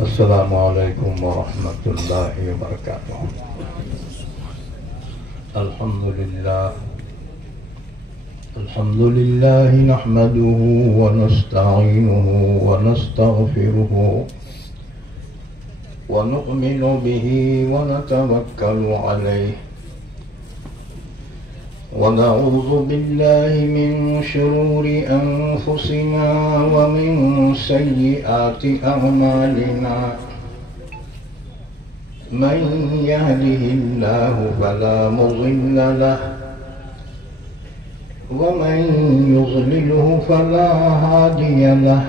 السلام علیکم ورحمۃ اللہ وبرکاتہ۔ الحمد للہ نحمده ونستعینه ونستغفره ونؤمن به ونتوکل علیہ ونعوذ باللہ من شرور انفسنا ومن سیئات اعمالنا من يهده الله فلا مضل له ومن يضلله فلا هادي له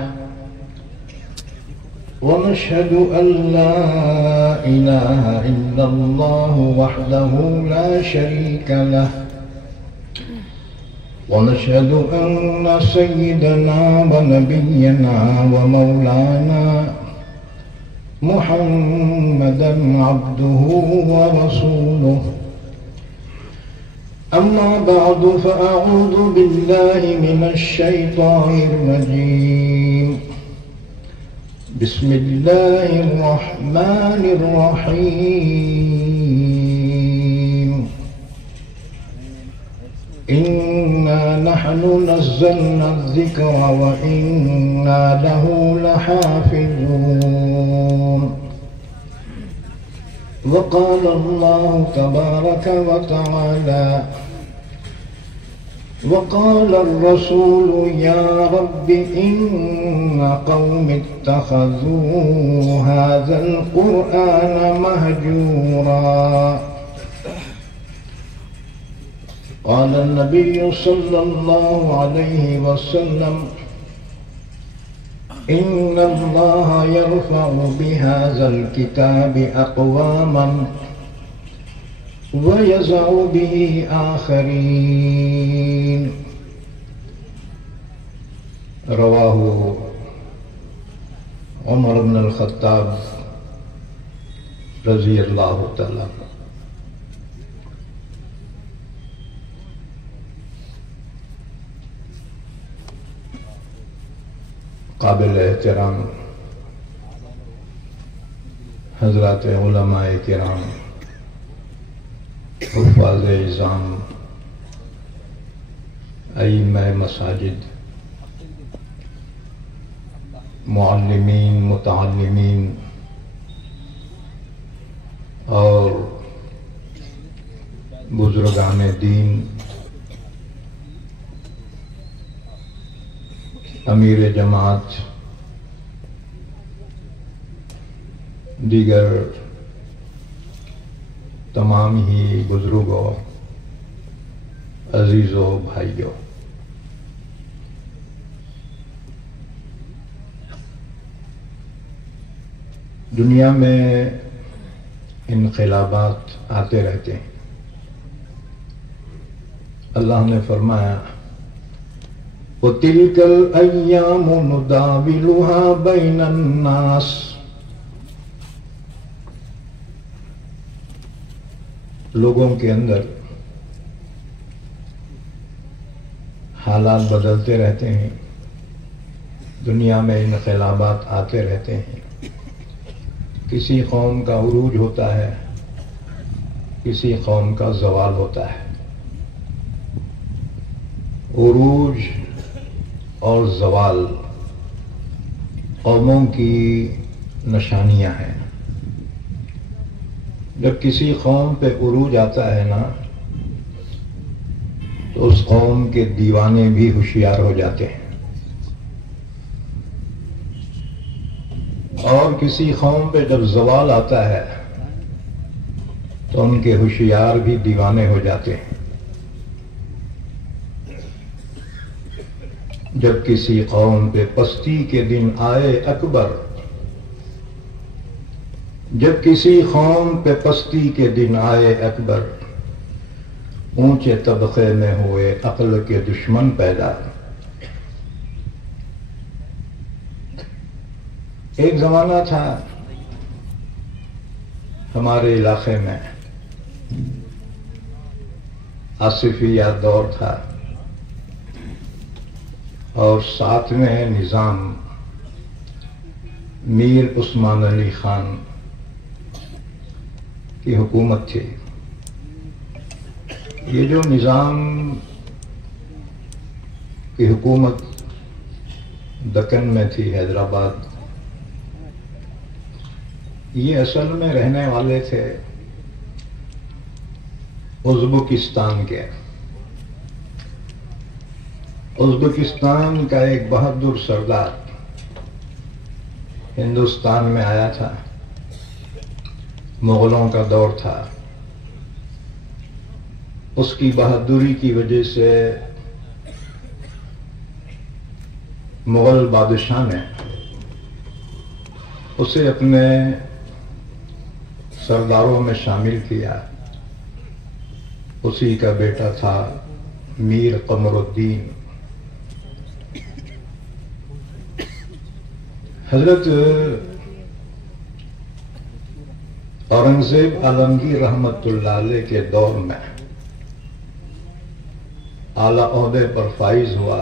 ونشهد أن لا إله إلا الله وحده لا شريك له ونشهد أن سيدنا ونبينا ومولانا محمدا عبده ورسوله أما بعد فأعوذ بالله من الشيطان الرجيم بسم الله الرحمن الرحيم إنا نحن نزلنا الذكر وإنا له لحافظون وقال الله تبارك وتعالى وقال الرسول يا رب إن قوم اتخذوا هذا القرآن مهجورا قال النبي صلى الله عليه وسلم إن الله يرفع بهذا الكتاب أقواما ويزع به آخرين رواه عمر بن الخطاب رضی اللہ تعالی۔ قابل احترام حضرات علماء کرام، حفاظ اعظام، ائمہ مساجد، معلمین، متعلمین اور بزرگان دین، امیر جماعت، دیگر تمام ہی بزرگوں، عزیزوں، بھائیوں، دنیا میں انقلابات آتے رہتے ہیں۔ اللہ نے فرمایا وَتِلْكَ الْأَيَّامُ نُدَاوِلُهَا بَيْنَ النَّاسِ، لوگوں کے اندر حالات بدلتے رہتے ہیں، دنیا میں انقلابات آتے رہتے ہیں۔ کسی قوم کا عروج ہوتا ہے، کسی قوم کا زوال ہوتا ہے۔ عروج اور زوال قوموں کی نشانیاں ہیں۔ جب کسی قوم پہ عروج آتا ہے نا تو اس قوم کے دیوانے بھی ہوشیار ہو جاتے ہیں، اور کسی قوم پہ جب زوال آتا ہے تو ان کے ہوشیار بھی دیوانے ہو جاتے ہیں۔ جب کسی قوم پہ پستی کے دن آئے اکبر، جب کسی قوم پہ پستی کے دن آئے اکبر، اونچے طبقے میں ہوئے عقل کے دشمن پیدا۔ ایک زمانہ تھا ہمارے علاقے میں، آصفیہ دور تھا، اور ساتھ میں ہے نظام میر عثمان علی خان کی حکومت تھی۔ یہ جو نظام کی حکومت دکن میں تھی، حیدرآباد، یہ اصل میں رہنے والے تھے ازبکستان کے۔ ازبکستان کا ایک بہادر سردار ہندوستان میں آیا تھا، مغلوں کا دور تھا۔ اس کی بہادری کی وجہ سے مغل بادشاہ نے اسے اپنے سرداروں میں شامل کیا۔ اسی کا بیٹا تھا میر قمر الدین۔ حضرت اورنگزیب عالمگیر رحمت اللہ علیہ کے دور میں اعلیٰ عہدے پر فائز ہوا،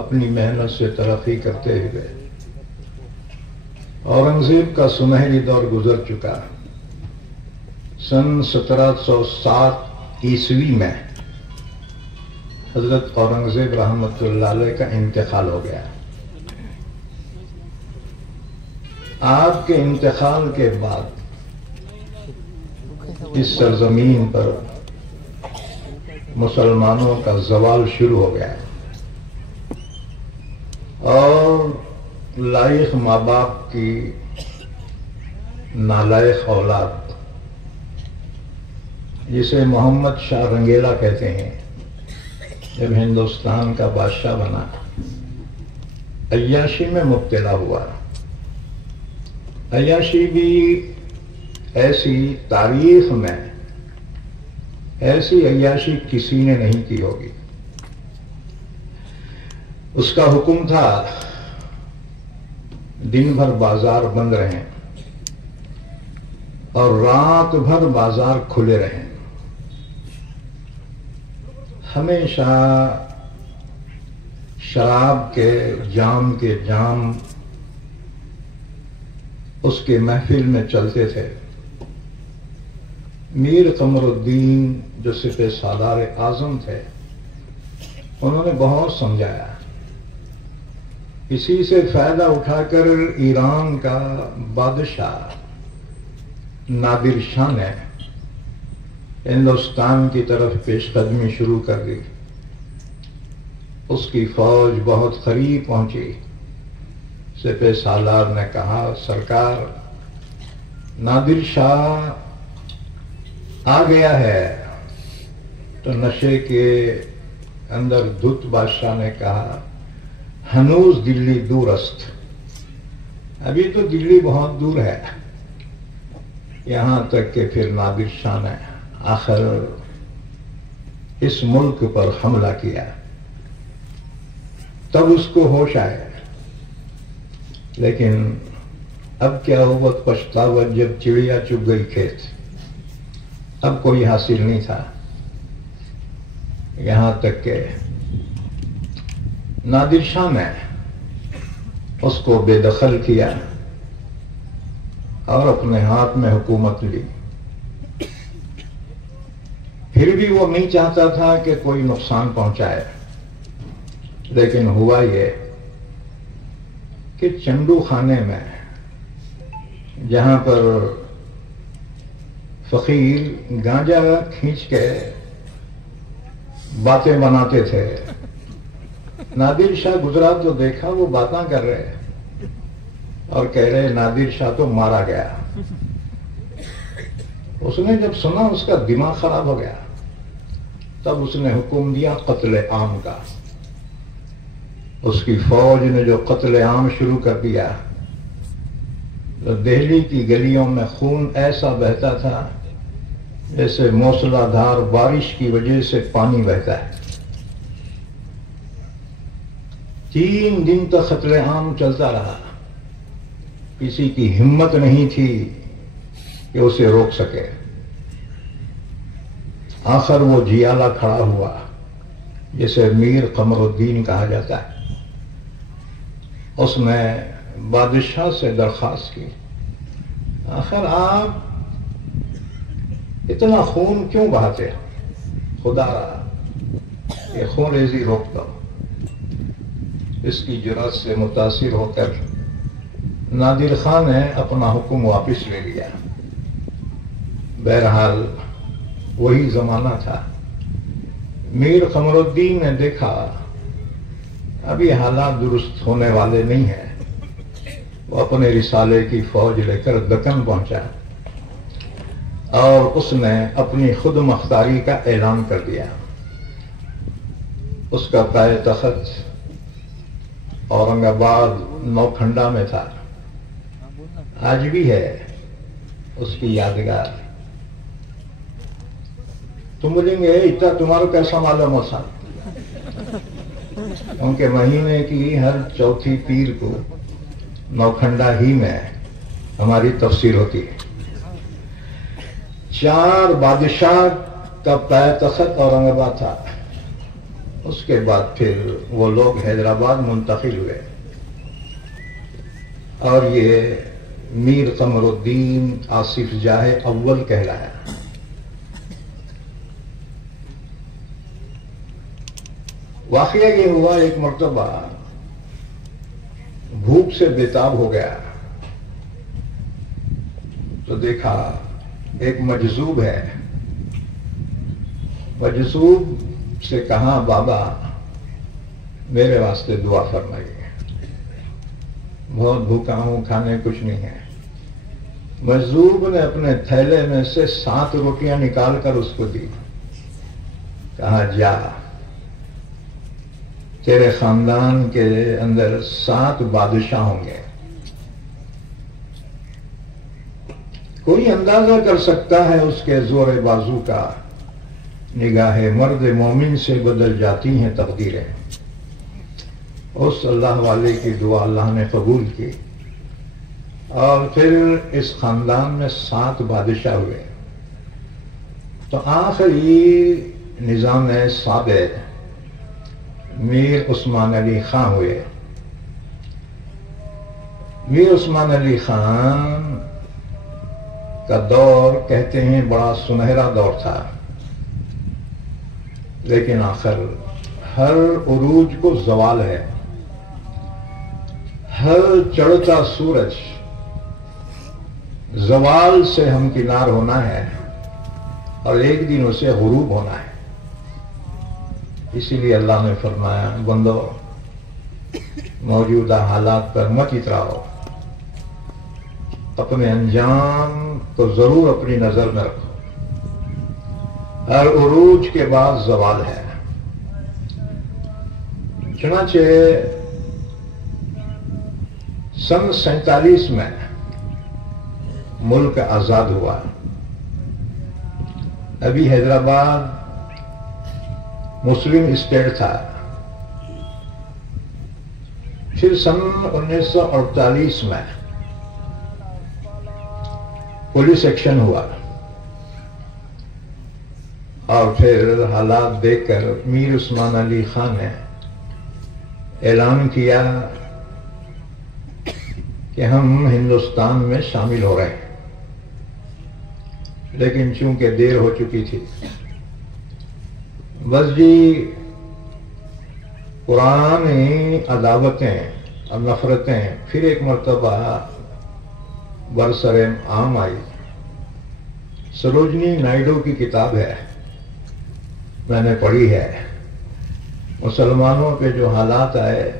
اپنی محنت سے ترقی کرتے ہوئے۔ اورنگزیب کا سنہری دور گزر چکا۔ سن 1707 عیسوی میں حضرت اورنگزیب رحمت اللہ علیہ کا انتقال ہو گیا۔ آپ کے انتقال کے بعد اس سرزمین پر مسلمانوں کا زوال شروع ہو گیا اور لائق ماں باپ کی نالائق اولاد، جسے محمد شاہ رنگیلا کہتے ہیں، جب ہندوستان کا بادشاہ بنا عیاشی میں مبتلا ہوا۔ عیاشی بھی ایسی تاریخ میں ایسی عیاشی کسی نے نہیں کی ہوگی۔ اس کا حکم تھا دن بھر بازار بند رہیں اور رات بھر بازار کھلے رہیں۔ ہمیشہ شراب کے جام اس کے محفل میں چلتے تھے۔ میر قمر الدین جو سپہ سالار اعظم تھے، انہوں نے بہت سمجھایا۔ اسی سے فائدہ اٹھا کر ایران کا بادشاہ نادر شاہ نے ہندوستان کی طرف پیش قدمی شروع کر دی۔ اس کی فوج بہت قریب پہنچی۔ سپہ سالار نے کہا، سرکار، نادر شاہ آ گیا ہے۔ تو نشے کے اندر دھت بادشاہ نے کہا، ہنوز دلی دور است، ابھی تو دلی بہت دور ہے۔ یہاں تک کہ پھر نادر شاہ نے آخر اس ملک پر حملہ کیا۔ تب اس کو ہوش آئے، لیکن اب کیا ہوا، پچھتاوا جب چڑیا چگ گئی کھیت، اب کوئی حاصل نہیں تھا۔ یہاں تک کہ نادر شاہ نے اس کو بے دخل کیا اور اپنے ہاتھ میں حکومت لی۔ پھر بھی وہ نہیں چاہتا تھا کہ کوئی نقصان پہنچائے، لیکن ہوا یہ کہ چنڈو خانے میں، جہاں پر فقیر گانجا کھینچ کے باتیں بناتے تھے، نادر شاہ گزرا تو دیکھا وہ باتاں کر رہے اور کہہ رہے نادر شاہ تو مارا گیا۔ اس نے جب سنا اس کا دماغ خراب ہو گیا، تب اس نے حکم دیا قتل عام کا۔ اس کی فوج نے جو قتل عام شروع کر دیا، تو دہلی کی گلیوں میں خون ایسا بہتا تھا جیسے موسلا دھار بارش کی وجہ سے پانی بہتا ہے۔ 3 دن تک قتل عام چلتا رہا، کسی کی ہمت نہیں تھی کہ اسے روک سکے۔ آخر وہ جیالہ کھڑا ہوا، جسے میر قمر الدین کہا جاتا ہے۔ اس نے بادشاہ سے درخواست کی، آخر آپ اتنا خون کیوں بہاتے ہیں؟ خدا یہ خون ریزی روک دو۔ اس کی جرأت سے متاثر ہو کر نادر خان نے اپنا حکم واپس لے لیا۔ بہرحال وہی زمانہ تھا۔ میر قمر الدین نے دیکھا ابھی حالات درست ہونے والے نہیں ہیں، وہ اپنے رسالے کی فوج لے کر دکن پہنچا اور اس نے اپنی خود مختاری کا اعلان کر دیا۔ اس کا پائے تخت اورنگ آباد نوکھنڈا میں تھا، آج بھی ہے اس کی یادگار۔ تم بولیں گے اتنا تمہارا کیسا معلوم ہو سا؟ ان کے مہینے کی ہر چوتھی پیر کو نوکھنڈا ہی میں ہماری تفسیر ہوتی ہے۔ 4 بادشاہ کا پائے تخت اورنگ آباد تھا، اس کے بعد پھر وہ لوگ حیدرآباد منتقل ہوئے اور یہ میر قمر الدین آصف جاہ اول کہلایا۔ واقعہ یہ ہوا، ایک مرتبہ بھوک سے بےتاب ہو گیا تو دیکھا ایک مجذوب ہے، مجذوب سے کہا بابا میرے واسطے دعا فرمائیے، بہت بھوکا ہوں، کھانے کچھ نہیں ہے۔ مجذوب نے اپنے تھیلے میں سے 7 روٹیاں نکال کر اس کو دی، کہا جا تیرے خاندان کے اندر 7 بادشاہ ہوں گے، کوئی اندازہ کر سکتا ہے اس کے زور بازو کا، نگاہ مرد مومن سے بدل جاتی ہیں تقدیریں۔ اس اللہ والے کی دعا اللہ نے قبول کی اور پھر اس خاندان میں 7 بادشاہ ہوئے، تو آخری نظام سابق میر عثمان علی خان ہوئے۔ میر عثمان علی خان کا دور کہتے ہیں بڑا سنہرا دور تھا، لیکن آخر ہر عروج کو زوال ہے، ہر چڑھتا سورج زوال سے ہمکنار ہونا ہے اور ایک دن اسے غروب ہونا ہے۔ اسی لیے اللہ نے فرمایا بندو موجودہ حالات پر مت اتراؤ، اپنے انجام کو ضرور اپنی نظر میں رکھو، ہر عروج کے بعد زوال ہے۔ چنانچہ سن 47 میں ملک آزاد ہوا، ابھی حیدرآباد مسلم اسٹیٹ تھا۔ پھر سن 1948 میں پولیس ایکشن ہوا اور پھر حالات دیکھ کر میر عثمان علی خان نے اعلان کیا کہ ہم ہندوستان میں شامل ہو رہے ہیں، لیکن چونکہ دیر ہو چکی تھی، بس جی پرانی عداوتیں اور نفرتیں پھر ایک مرتبہ برسر عام آئی۔ سروجنی نائیڈو کی کتاب ہے، میں نے پڑھی ہے، مسلمانوں پہ جو حالات آئے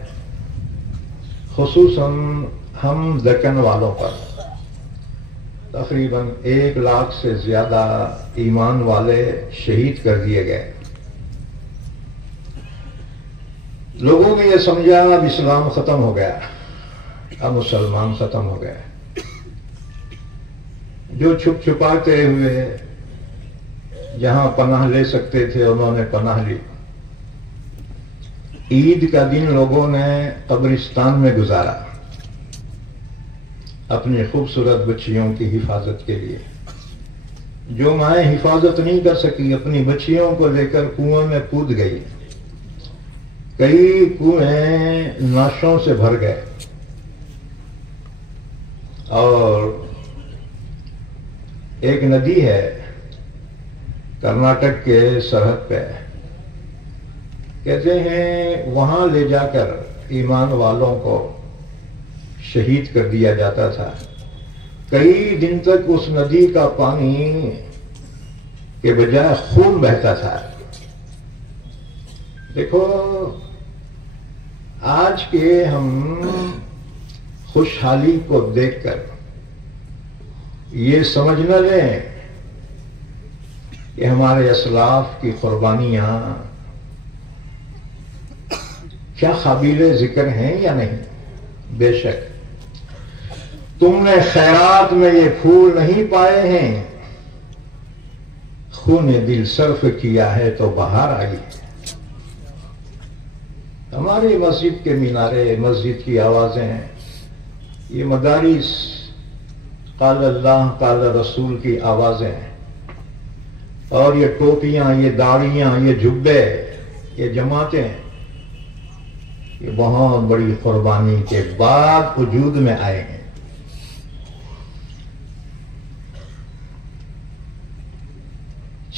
خصوصاً ہم دکن والوں پر، تقریباً 1 لاکھ سے زیادہ ایمان والے شہید کر دیے گئے۔ لوگوں نے یہ سمجھا اب اسلام ختم ہو گیا، اب مسلمان ختم ہو گئے۔ جو چھپ چھپاتے ہوئے جہاں پناہ لے سکتے تھے انہوں نے پناہ لی۔ عید کا دن لوگوں نے قبرستان میں گزارا اپنی خوبصورت بچیوں کی حفاظت کے لیے۔ جو مائیں حفاظت نہیں کر سکی اپنی بچیوں کو لے کر کنویں میں کود گئی، کئی کنویں نعشوں سے بھر گئے۔ اور ایک ندی ہے کرناٹک کے سرحد پہ، کہتے ہیں وہاں لے جا کر ایمان والوں کو شہید کر دیا جاتا تھا۔ کئی دن تک اس ندی کا پانی کے بجائے خون بہتا تھا۔ دیکھو آج کے ہم خوشحالی کو دیکھ کر یہ سمجھ نہ لیں کہ ہمارے اسلاف کی قربانیاں کیا قابل ذکر ہیں یا نہیں۔ بے شک تم نے خیرات میں یہ پھول نہیں پائے ہیں، خون دل صرف کیا ہے تو بہار آئی ہے۔ ہماری مسجد کے مینارے، مسجد کی آوازیں ہیں، یہ مدارس قال اللہ قال رسول کی آوازیں ہیں، اور یہ ٹوپیاں، یہ داڑیاں، یہ جبے، یہ جماعتیں، یہ بہت بڑی قربانی کے بعد وجود میں آئے ہیں۔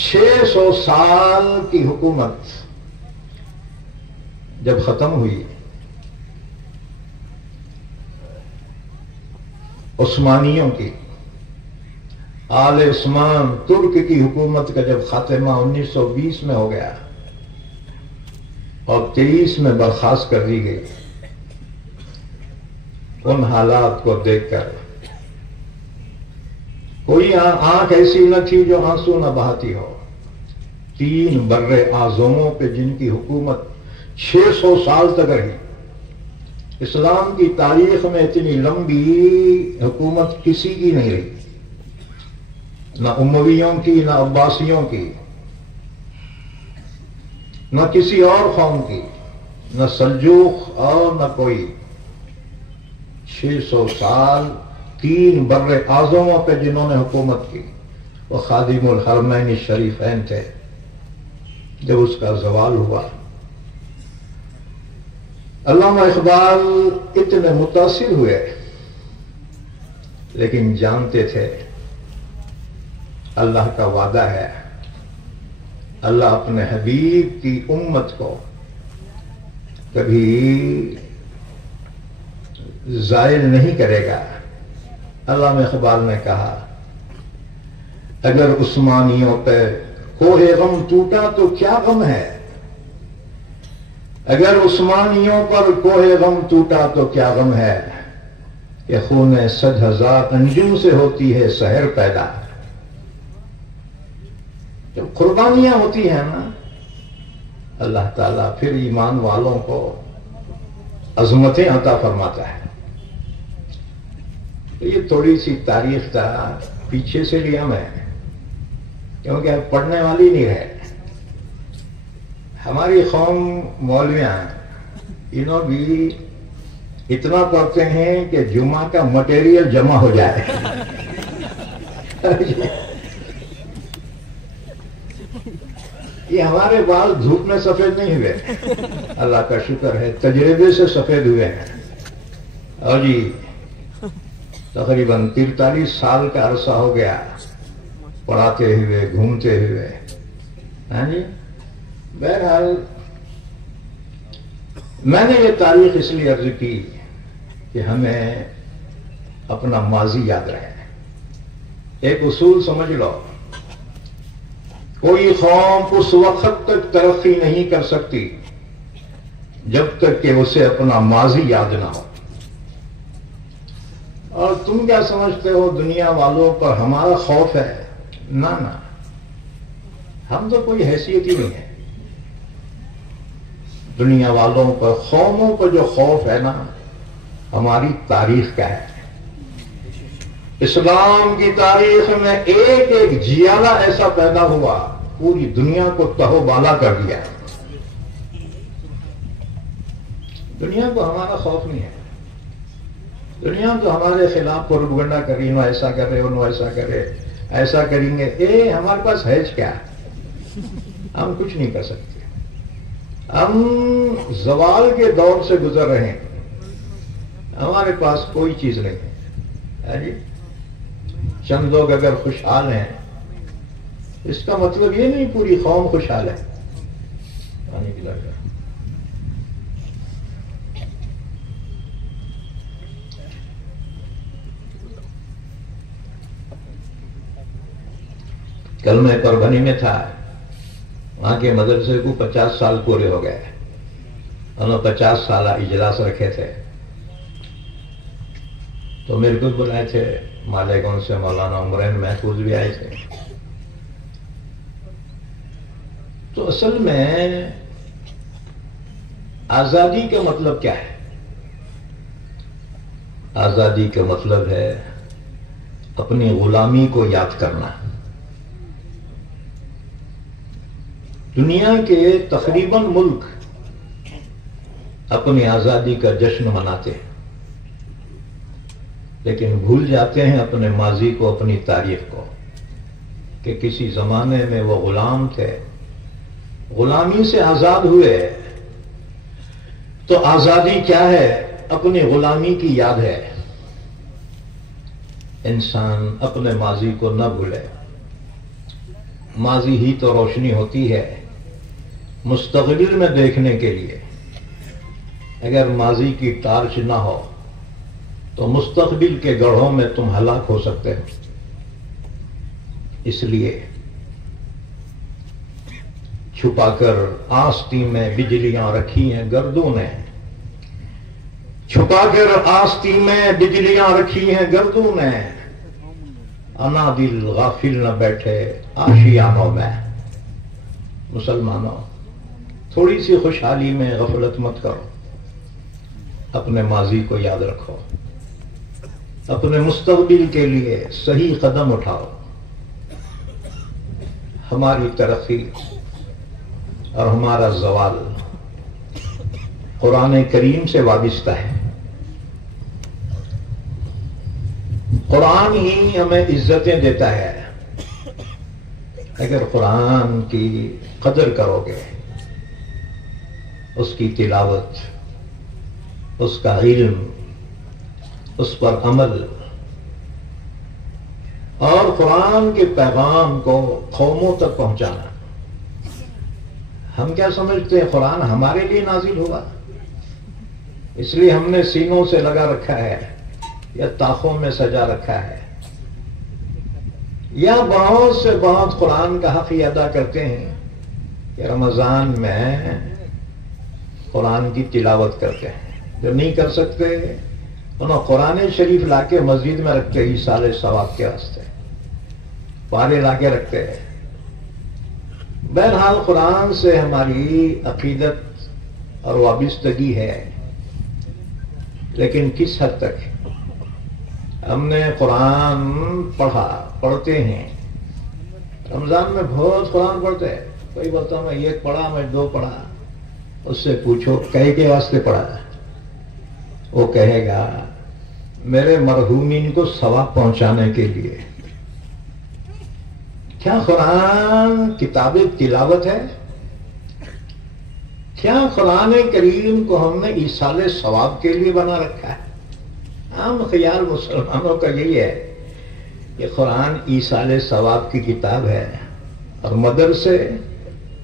600 سال کی حکومت جب ختم ہوئی، عثمانیوں کی، آل عثمان ترک کی حکومت کا جب خاتمہ 1920 میں ہو گیا اور 23 میں برخاست کر دی گئی، ان حالات کو دیکھ کر کوئی آنکھ ایسی نہ تھی جو آنسو نہ بہاتی ہو۔ 3 بر اعظموں پہ جن کی حکومت 600 سال تک رہی، اسلام کی تاریخ میں اتنی لمبی حکومت کسی کی نہیں رہی، نہ امویوں کی، نہ عباسیوں کی، نہ کسی اور قوم کی، نہ سلجوق اور نہ کوئی۔ 600 سال 3 بر اعظموں پہ جنہوں نے حکومت کی، وہ خادم الحرمین الشریفین تھے۔ جب اس کا زوال ہوا، علامہ اقبال اتنے متاثر ہوئے، لیکن جانتے تھے اللہ کا وعدہ ہے، اللہ اپنے حبیب کی امت کو کبھی زائل نہیں کرے گا۔ علامہ اقبال نے کہا اگر عثمانیوں پہ کوہ غم ٹوٹا تو کیا غم ہے، اگر عثمانیوں پر کوہ غم ٹوٹا تو کیا غم ہے، کہ خون 100,000 انجم سے ہوتی ہے سحر پیدا۔ جب قربانیاں ہوتی ہیں نا، اللہ تعالیٰ پھر ایمان والوں کو عظمتیں عطا فرماتا ہے۔ یہ تھوڑی سی تاریخ کا پیچھے سے لیا میں، کیونکہ اب پڑھنے والی نہیں رہے۔ ہماری قوم مولویاں انہوں بھی اتنا پڑھتے ہیں کہ جمعہ کا مٹیریل جمع ہو جائے۔ یہ ہمارے بال دھوپ میں سفید نہیں ہوئے، اللہ کا شکر ہے تجربے سے سفید ہوئے ہیں۔ اور جی تقریباً 43 سال کا عرصہ ہو گیا پڑھاتے ہوئے، گھومتے ہوئے۔ ہاں جی، بہرحال میں نے یہ تاریخ اس لیے عرض کی کہ ہمیں اپنا ماضی یاد رہے۔ ایک اصول سمجھ لو، کوئی قوم اس وقت تک ترقی نہیں کر سکتی جب تک کہ اسے اپنا ماضی یاد نہ ہو۔ اور تم کیا سمجھتے ہو دنیا والوں پر ہمارا خوف ہے؟ نہ نہ، ہم تو کوئی حیثیت ہی نہیں ہے۔ دنیا والوں پر، قوموں پر جو خوف ہے نا، ہماری تاریخ کا ہے۔ اسلام کی تاریخ میں ایک ایک جیالہ ایسا پیدا ہوا، پوری دنیا کو تہو بالا کر دیا۔ دنیا کو ہمارا خوف نہیں ہے۔ دنیا تو ہمارے خلاف پروپیگنڈا کری، انہوں ایسا کر رہے، انہوں ایسا کرے، ایسا کریں گے۔ ہمارے پاس ہے کیا؟ ہم کچھ نہیں کر سکتے۔ ہم زوال کے دور سے گزر رہے ہیں، ہمارے پاس کوئی چیز نہیں ہے۔ جی چند لوگ اگر خوشحال ہیں اس کا مطلب یہ نہیں پوری قوم خوشحال ہے. پانی پلا کر کل میں پربھنی میں تھا، وہاں کے مدرسے کو 50 سال پورے ہو گئے. انہوں 50 سالہ اجلاس رکھے تھے تو میرے کو بلائے تھے، مالیگاؤں سے مولانا عمرین محفوظ بھی آئے تھے. تو اصل میں آزادی کا مطلب کیا ہے؟ آزادی کا مطلب ہے اپنی غلامی کو یاد کرنا. دنیا کے تقریباً ملک اپنی آزادی کا جشن مناتے ہیں لیکن بھول جاتے ہیں اپنے ماضی کو، اپنی تاریخ کو، کہ کسی زمانے میں وہ غلام تھے، غلامی سے آزاد ہوئے. تو آزادی کیا ہے؟ اپنی غلامی کی یاد ہے. انسان اپنے ماضی کو نہ بھولے. ماضی ہی تو روشنی ہوتی ہے مستقبل میں دیکھنے کے لیے. اگر ماضی کی ٹارچ نہ ہو تو مستقبل کے گڑھوں میں تم ہلاک ہو سکتے ہو. اس لیے چھپا کر آستی میں بجلیاں رکھی ہیں گردوں نے، چھپا کر آستی میں بجلیاں رکھی ہیں گردوں نے، انا دل غافل نہ بیٹھے آشیانوں میں. مسلمانوں، تھوڑی سی خوشحالی میں غفلت مت کرو، اپنے ماضی کو یاد رکھو، اپنے مستقبل کے لیے صحیح قدم اٹھاؤ. ہماری ترقی اور ہمارا زوال قرآن کریم سے وابستہ ہے. قرآن ہی ہمیں عزتیں دیتا ہے. اگر قرآن کی قدر کرو گے، اس کی تلاوت، اس کا علم، اس پر عمل اور قرآن کے پیغام کو قوموں تک پہنچانا. ہم کیا سمجھتے ہیں قرآن ہمارے لیے نازل ہوا، اس لیے ہم نے سینوں سے لگا رکھا ہے یا طاقوں میں سجا رکھا ہے، یا بہت سے بہت قرآن کا حق ادا کرتے ہیں کہ رمضان میں قرآن کی تلاوت کرتے ہیں. جو نہیں کر سکتے انہوں قرآن شریف لا کے مسجد میں رکھتے ہی سال ثواب کے واسطے پارے لا کے رکھتے ہیں. بہرحال قرآن سے ہماری عقیدت اور وابستگی ہے، لیکن کس حد تک؟ ہم نے قرآن پڑھتے ہیں. رمضان میں بہت قرآن پڑھتے ہیں. کوئی بولتا میں ایک پڑھا، میں 2 پڑھا. اس سے پوچھو کہے کے واسطے پڑھا؟ وہ کہے گا میرے مرحومین کو ثواب پہنچانے کے لیے. کیا قرآن کتاب تلاوت ہے؟ کیا قرآن کریم کو ہم نے ایصال ثواب کے لیے بنا رکھا ہے؟ عام خیال مسلمانوں کا یہی ہے کہ قرآن ایصال ثواب کی کتاب ہے اور مدرسے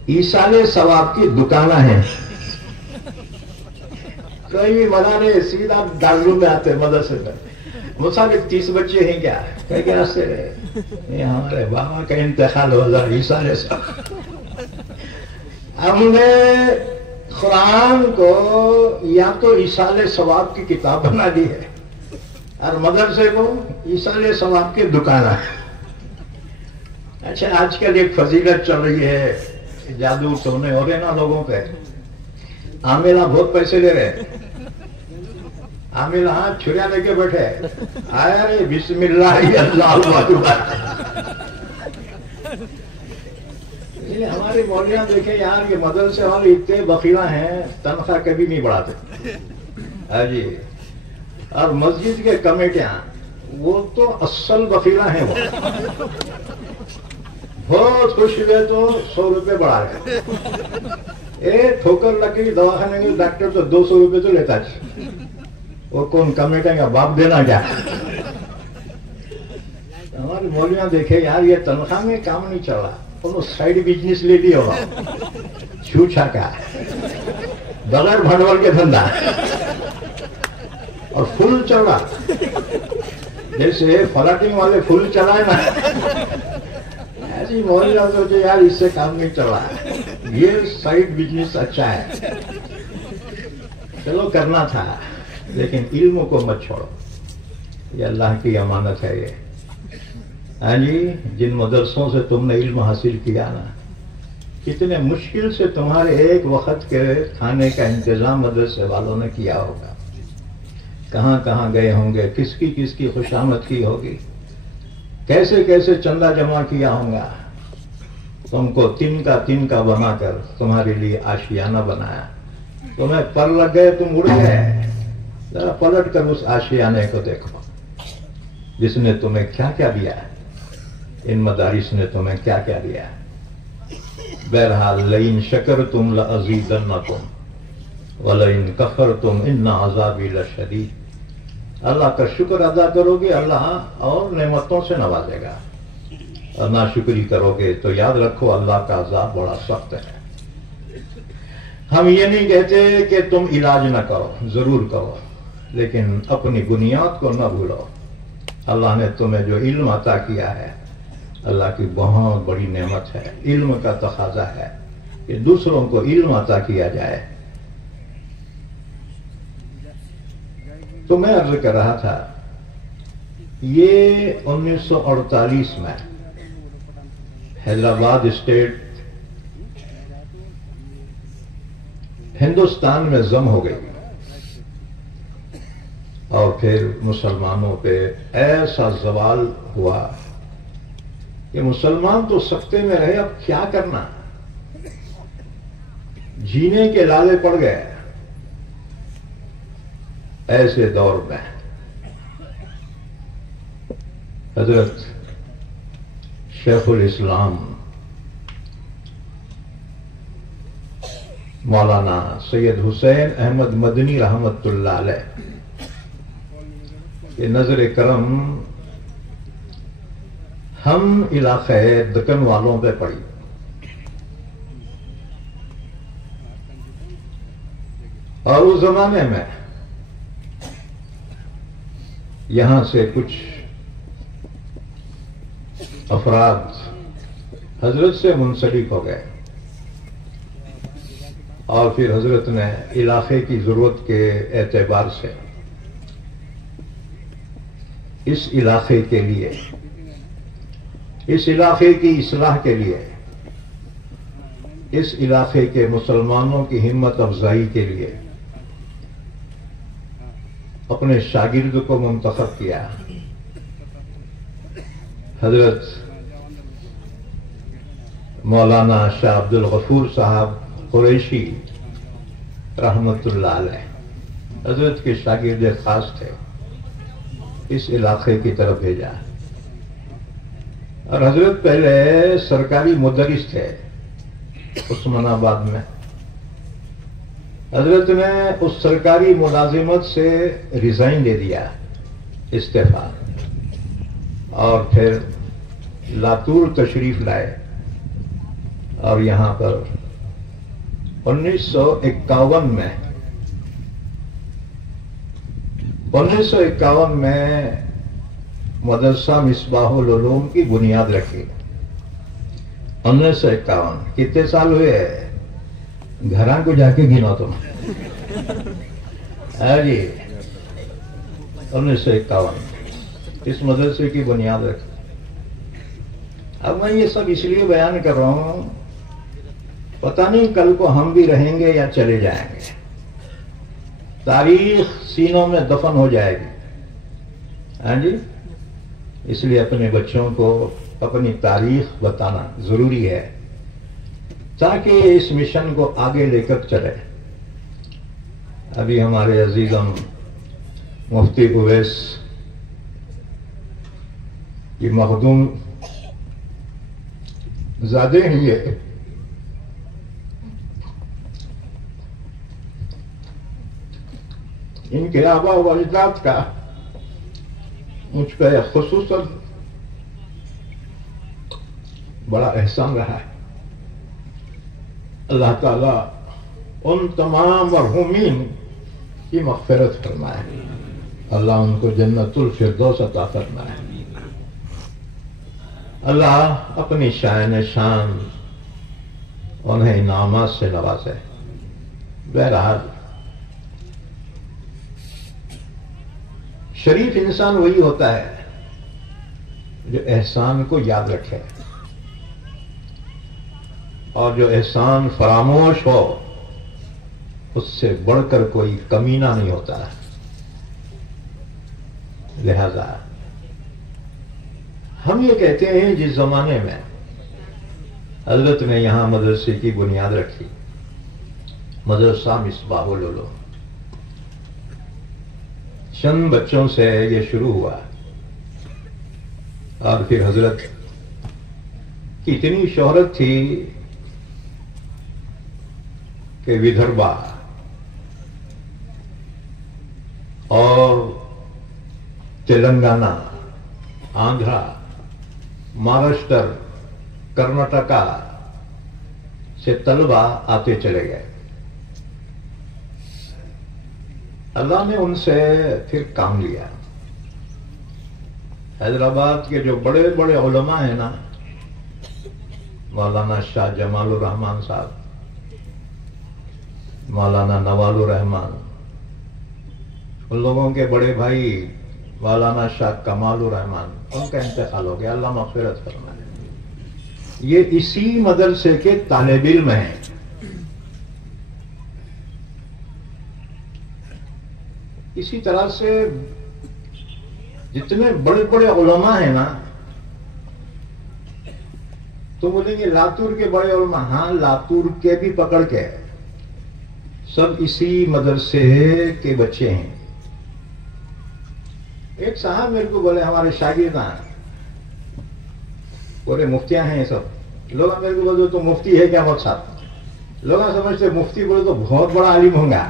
ایصال ثواب کی دکانیں ہیں. کوئی بھی مدارے سیدھا دارالعلوم میں آتے مدرسے میں. مسافر 30 بچے ہیں کیا؟ کہ کیسے ہمارے بابا کا انتقال ہو جائے ایصال ثواب. ہم نے قرآن کو یا تو ایصال ثواب کی کتاب بنا دی ہے اور مدرسے کو ایصال ثواب کی دکان ہے. اچھا آج کل ایک فضیلت چل رہی ہے، جادو ٹونے ہو رہے نا لوگوں پہ. عاملہ بہت پیسے لے رہے ہیں. عاملہ چھریاں لے کے بیٹھے ارے بسم اللہ اللہ اکبر. ہمارے مولویاں دیکھیں یار یہ مدرسے والے اتنے بخیلہ ہیں، تنخواہ کبھی نہیں بڑھاتے. ہاں جی. اور مسجد کے کمیٹیاں وہ تو اصل بخیلہ ہیں. وہ بہت خوش ہوئے تو 100 روپے بڑھا رہے. ٹھوکر لگی دواخانے میں ڈاکٹر تو 200 روپے تو لیتا ہے. وہ کون کمیٹے کا باپ دینا کیا؟ ہمارے مولویاں دیکھے یار یہ تنخواہ میں کام نہیں چل رہا، انہوں سائڈ بزنس لے لیا ہوگا، چھوچا کا بغیر بھنڈوال کے دھندا اور فل چل رہا، جیسے فلاٹنگ والے فل چلائے نا، ایسی مولویاں سوچے یار اس سے کام نہیں چل رہا، یہ سائڈ بزنس اچھا ہے، چلو کرنا تھا، لیکن علم کو مت چھوڑو، یہ اللہ کی امانت ہے یہ۔ ہاں جی، جن مدرسوں سے تم نے علم حاصل کیا نا، کتنے مشکل سے تمہارے ایک وقت کے کھانے کا انتظام مدرسے والوں نے کیا ہوگا، کہاں کہاں گئے ہوں گے، کس کی خوشامد کی ہوگی، کیسے کیسے چندہ جمع کیا ہوگا، تم کو تن کا بنا کر تمہارے لیے آشیانہ بنایا، تمہیں پر لگ گئے، تم اڑ گئے، ذرا پلٹ کر اس آشیانے کو دیکھو، جس نے تمہیں کیا کیا دیا ہے، ان مدارس نے تمہیں کیا کیا دیا ہے۔ بہرحال لئن شکرتم لأزیدنکم ولئن کفرتم ان عذابی لشدید، اللہ کا شکر ادا کرو گے اللہ اور نعمتوں سے نوازے گا، اور ناشکری کرو گے تو یاد رکھو اللہ کا عذاب بڑا سخت ہے۔ ہم یہ نہیں کہتے کہ تم علاج نہ کرو، ضرور کرو، لیکن اپنی بنیاد کو نہ بھولو۔ اللہ نے تمہیں جو علم عطا کیا ہے، اللہ کی بہت بڑی نعمت ہے، علم کا تقاضا ہے کہ دوسروں کو علم عطا کیا جائے۔ تو میں عرض کر رہا تھا، یہ 1948 میں حیدرآباد اسٹیٹ ہندوستان میں ضم ہو گئی، اور پھر مسلمانوں پہ ایسا زوال ہوا کہ مسلمان تو سکتے میں رہے، اب کیا کرنا، جینے کے لالے پڑ گئے۔ ایسے دور میں حضرت شیخ الاسلام مولانا سید حسین احمد مدنی رحمت اللہ علیہ یہ نظر کرم ہم علاقے دکن والوں پہ پڑی، اور اس زمانے میں یہاں سے کچھ افراد حضرت سے منسلک ہو گئے، اور پھر حضرت نے علاقے کی ضرورت کے اعتبار سے اس علاقے کے لیے، اس علاقے کی اصلاح کے لیے، اس علاقے کے مسلمانوں کی ہمت افزائی کے لیے اپنے شاگرد کو منتخب کیا، حضرت مولانا شاہ عبد الغفور صاحب قریشی رحمت اللہ علیہ حضرت کے شاگرد خاص تھے، اس علاقے کی طرف بھیجا، اور حضرت پہلے سرکاری مدرس تھے عثمان آباد میں، حضرت نے اس سرکاری ملازمت سے ریزائن دے دیا، استعفا، اور پھر لاتور تشریف لائے، اور یہاں پر 1951 میں مدرسہ مصباح العلوم کی بنیاد رکھی۔ 1951 کتنے سال ہوئے، گھراں کو جا کے گنو تم، جی 1951 اس مدرسے کی بنیاد رکھی۔ اب میں یہ سب اس لیے بیان کر رہا ہوں، پتہ نہیں کل کو ہم بھی رہیں گے یا چلے جائیں گے، تاریخ سینوں میں دفن ہو جائے گی، ہاں جی، اس لیے اپنے بچوں کو اپنی تاریخ بتانا ضروری ہے تاکہ اس مشن کو آگے لے کر چلے۔ ابھی ہمارے عزیزم مفتی اویس یہ مخدوم زیادہ ہیں، یہ ان کے آبا و اجداد کا مجھ پہ خصوصاً بڑا احسان رہا ہے. اللہ تعالیٰ ان تمام مرحومین کی مغفرت فرمائے. اللہ ان کو جنت الفردوس عطا فرمائے. اللہ اپنی شان انہیں انعامات سے نوازے. بہرحال شریف انسان وہی ہوتا ہے جو احسان کو یاد رکھے، اور جو احسان فراموش ہو اس سے بڑھ کر کوئی کمینہ نہیں ہوتا ہے. لہذا ہم یہ کہتے ہیں جس زمانے میں حضرت نے یہاں مدرسے کی بنیاد رکھی، مدرسہ مصباح العلوم، چند بچوں سے یہ شروع ہوا، اور پھر حضرت کی اتنی شہرت تھی کہ ودربھا اور تلنگانہ، آندھرا، مہاراشٹر، کرناٹکا سے طلبہ آتے چلے گئے. اللہ نے ان سے پھر کام لیا. حیدرآباد کے جو بڑے بڑے علماء ہیں نا، مولانا شاہ جمال الرحمان صاحب، مولانا نوال الرحمان، ان لوگوں کے بڑے بھائی مولانا شاہ کمال الرحمان، ان کا انتقال ہو گیا. اللہ مغفرت فرمائے. یہ اسی مدرسے کے طالب علم ہیں. اسی طرح سے جتنے بڑے بڑے علماء ہیں نا، تو بولیں گے لاتور کے بڑے علماء. ہاں، لاتور کے بھی پکڑ کے سب اسی مدرسے کے بچے ہیں. ایک صاحب میرے کو بولے ہمارے شاگرد ہیں، بولے مفتیاں ہیں یہ سب. لوگ میرے کو بولے تو مفتی ہے کیا مقصد؟ لوگ سمجھتے مفتی بولے تو بہت بڑا عالم ہوں گا.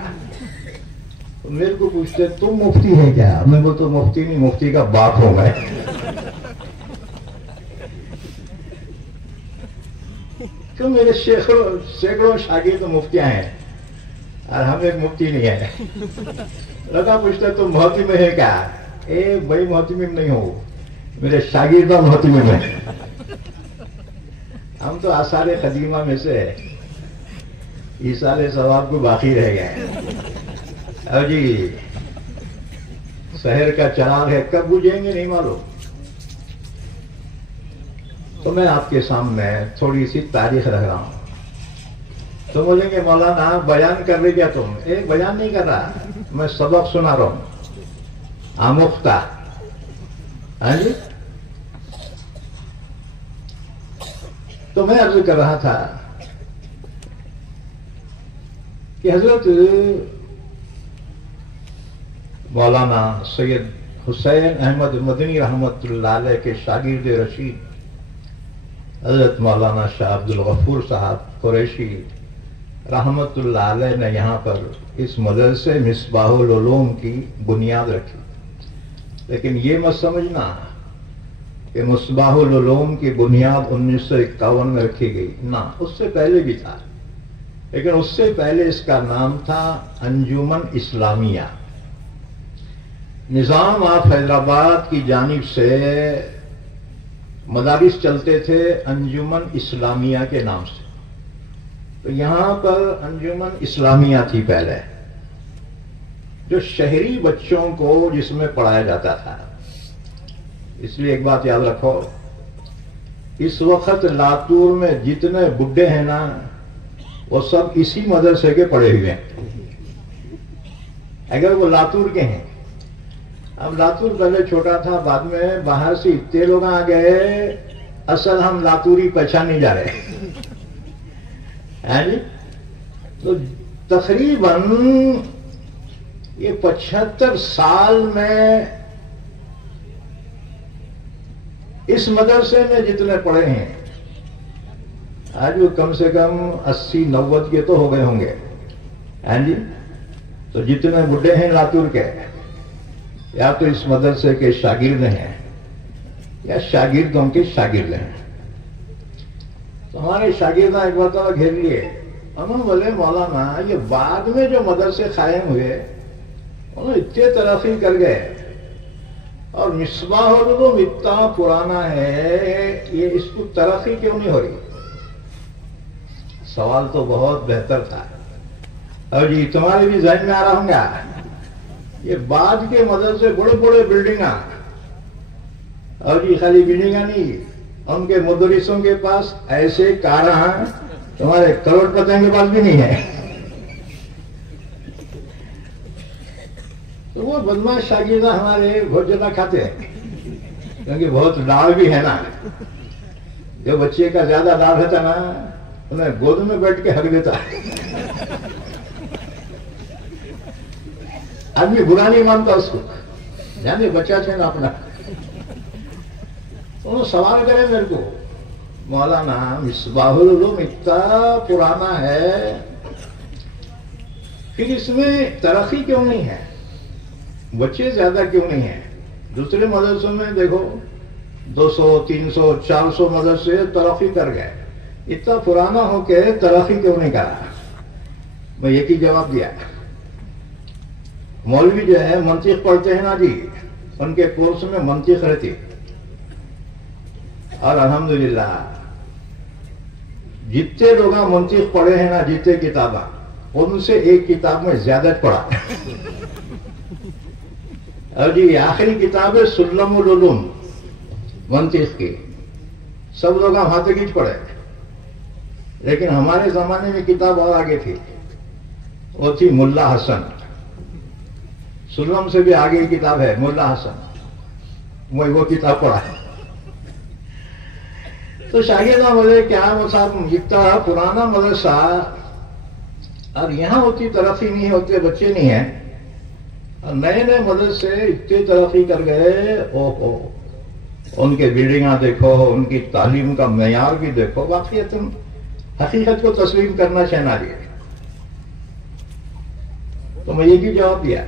میرے کو پوچھتے تم مفتی ہے کیا؟ میں بولتا تو مفتی نہیں، مفتی کا باپ ہوں میں. کیوں میرے سینکڑوں شاگرد تو مفتیاں ہیں اور ہم ایک مفتی نہیں ہے. لگا پوچھتے تم محتم ہے کیا؟ اے بھائی محتم نہیں ہو، میرے شاگرد محتم ہے. ہم تو آثار قدیمہ میں سے ایصال ثواب کو باقی رہ گئے. اور جی شہر کا چراغ ہے، کب بجھیں گے نہیں معلوم. تو میں آپ کے سامنے تھوڑی سی تاریخ رکھ رہا ہوں. تو بولیں گے مولانا بیان کر رہے کیا تم؟ ایک بیان نہیں کر رہا، میں سبق سنا رہا ہوں، آموختہ. ہاں جی. تو میں عرض کر رہا تھا کہ حضرت مولانا سید حسین احمد مدنی رحمت اللہ علیہ کے شاگرد رشید حضرت مولانا شاہ عبد الغفور صاحب قریشی رحمت اللہ علیہ نے یہاں پر اس مدرسے مصباح العلوم کی بنیاد رکھی. لیکن یہ مت سمجھنا کہ مصباح العلوم کی بنیاد 1951 میں رکھی گئی، نہ، اس سے پہلے بھی تھا. لیکن اس سے پہلے اس کا نام تھا انجمن اسلامیہ. نظام آف حیدرآباد کی جانب سے مدارس چلتے تھے انجمن اسلامیہ کے نام سے. تو یہاں پر انجمن اسلامیہ تھی پہلے، جو شہری بچوں کو جس میں پڑھایا جاتا تھا. اس لیے ایک بات یاد رکھو، اس وقت لاتور میں جتنے بڈھے ہیں نا، وہ سب اسی مدرسے کے پڑھے ہوئے ہیں، اگر وہ لاتور کے ہیں. اب لاتور پہلے چھوٹا تھا، بعد میں باہر سے اتنے لوگ آ گئے، اصل ہم لاتوری پہچان نہیں جا رہے. تو تقریباً یہ 75 سال میں اس مدرسے میں جتنے پڑھے ہیں، آج وہ کم سے کم 80-90 کے تو ہو گئے ہوں گے. تو جتنے بڈھے ہیں لاتور کے، یا تو اس مدرسے کے شاگرد ہیں یا شاگردوں کے شاگرد ہیں. تو ہمارے شاگردہ ایک مرتبہ گھیر لیے، انہوں نے بولے مولانا یہ بعد میں جو مدرسے قائم ہوئے انہوں اتنے ترقی کر گئے، اور مصباح العلوم اتنا پرانا ہے، یہ اس کو ترقی کیوں نہیں ہو رہی؟ سوال تو بہت بہتر تھا، اور جی تمہارے بھی ذہن میں آ رہا ہوں گا، یہ بعد کے مدرسے بڑے بڑے بلڈنگاں، اور جی خالی بلڈنگاں نہیں، ان کے مدرسوں کے پاس ایسے کاراں تمہارے کروڑ پتیوں کے پاس بھی نہیں ہے۔ تو وہ بدماش شاگردہ ہمارے بہت زیادہ کھاتے ہیں، کیونکہ بہت لاڑ بھی ہے نا، جو بچے کا زیادہ لاڑ رہتا نا انہیں گود میں بیٹھ کے ہک دیتا ہے، آدمی برا نہیں مانتا اس کو، جانے بچہ تھے نا اپنا۔ انہوں سوال کرے میرے کو، مولانا مصباح العلوم اتنا پرانا ہے پھر اس میں ترقی کیوں نہیں ہے، بچے زیادہ کیوں نہیں ہیں؟ دوسرے مدرسوں میں دیکھو 200 300 400 مدرسے ترقی کر گئے، اتنا پرانا ہو کے ترقی کیوں نہیں کرا؟ میں ایک ہی جواب دیا، مولوی جو ہے منطق پڑھتے ہیں نا جی، ان کے کورس میں منطق رہتی، اور الحمدللہ جتنے لوگ منطق پڑھے ہیں نا، جتنے کتابیں، ان سے ایک کتاب میں زیادہ پڑھا، اور جی آخری کتاب ہے سلم العلوم منطق کی، سب لوگ ہاتھ کھینچ پڑے، لیکن ہمارے زمانے میں کتاب اور آگے تھی، وہ تھی ملا حسن، سلم سے بھی آگے کی کتاب ہے ملا حسن، وہ کتاب پڑھا ہے۔ تو شاگردہ بولے کیا صاحب اتنا پرانا مدرسہ اور یہاں ہوتی ترقی نہیں ہوتے، بچے نہیں ہیں، اور نئے نئے مدرسے اتنے ترقی کر گئے، ان کے بلڈنگاں دیکھو، ان کی تعلیم کا معیار بھی دیکھو، واقعی تم حقیقت کو تسلیم کرنا چاہنا رہی ہے۔ تو میں یہ بھی جواب دیا،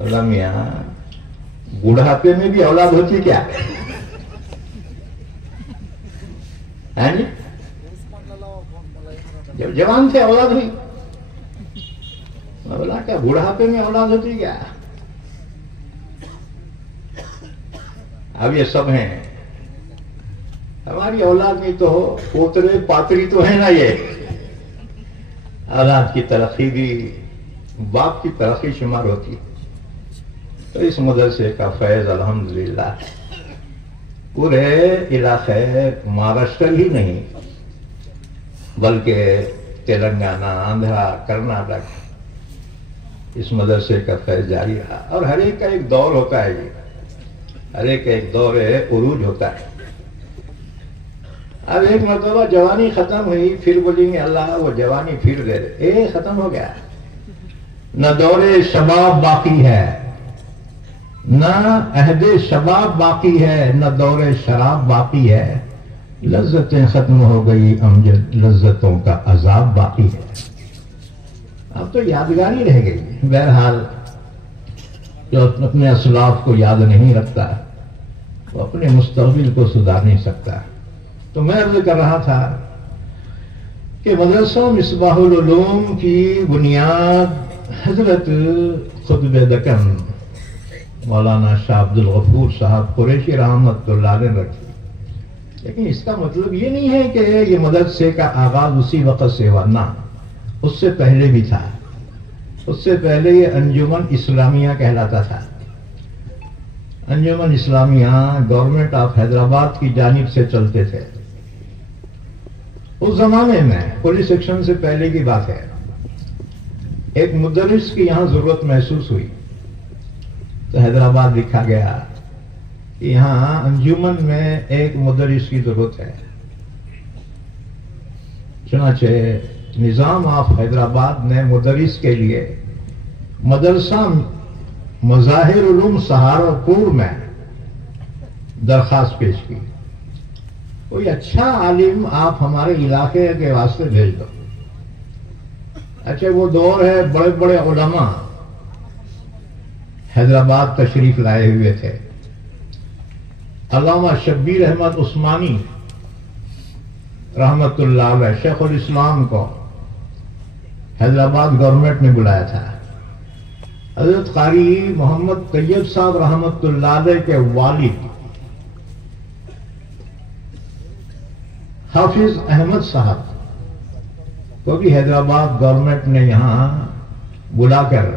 اللہ میاں بڑھاپے میں بھی اولاد ہوتی کیا؟ جی جب جوان تھے اولاد ہوئی، بولا کیا بڑھاپے میں اولاد ہوتی کیا؟ اب یہ سب ہیں، ہماری اولاد میں تو پوترے پاتری تو ہے نا، یہ اولاد کی ترقی بھی باپ کی ترقی شمار ہوتی۔ تو اس مدرسے کا فیض الحمدللہ پورے علاقے مہاراشٹر ہی نہیں بلکہ تلنگانہ، آندھرا، کرناٹک، اس مدرسے کا فیض جاری رہا، اور ہر ایک کا ایک دور ہوتا ہے جی، ہر ایک کا ایک دور عروج ہوتا ہے۔ اب ایک مرتبہ جوانی ختم ہوئی، پھر بولیں گے اللہ وہ جوانی پھر دے دے، ختم ہو گیا، نہ دور شباب باقی ہے، نہ عہد شباب باقی ہے، نہ دور شراب باقی ہے، لذتیں ختم ہو گئی امجد، لذتوں کا عذاب باقی ہے۔ اب تو یادگاری رہ گئی۔ بہرحال جو اپنے اسلاف کو یاد نہیں رکھتا وہ اپنے مستقبل کو سدھار نہیں سکتا۔ تو میں عرض کر رہا تھا کہ مدرسہ مصباح العلوم کی بنیاد حضرت خطب دکن مولانا شاہ عبد الغفور صاحب قریشی رحمت اللہ علیہ نے رکھی، لیکن اس کا مطلب یہ نہیں ہے کہ یہ مدرسے کا آغاز اسی وقت سے ہوا، نہ، اس سے پہلے بھی تھا۔ اس سے پہلے یہ انجمن اسلامیہ کہلاتا تھا۔ انجمن اسلامیہ گورنمنٹ آف حیدرآباد کی جانب سے چلتے تھے۔ اس زمانے میں پولیس ایکشن سے پہلے کی بات ہے، ایک مدرس کی یہاں ضرورت محسوس ہوئی تو حیدرآباد لکھا گیا کہ یہاں انجمن میں ایک مدرس کی ضرورت ہے۔ چنانچہ نظام آف حیدرآباد نے مدرس کے لیے مدرسہ مظاہر علوم سہارنپور میں درخواست پیش کی، کوئی اچھا عالم آپ ہمارے علاقے کے واسطے بھیج دو۔ اچھا وہ دور ہے بڑے بڑے علماء حیدرآباد تشریف لائے ہوئے تھے۔ علامہ شبیر احمد عثمانی رحمت اللہ علیہ شیخ الاسلام کو حیدرآباد گورنمنٹ نے بلایا تھا. حضرت قاری محمد طیب صاحب رحمت اللہ علیہ کے والد حافظ احمد صاحب کو بھی حیدرآباد گورنمنٹ نے یہاں بلا کر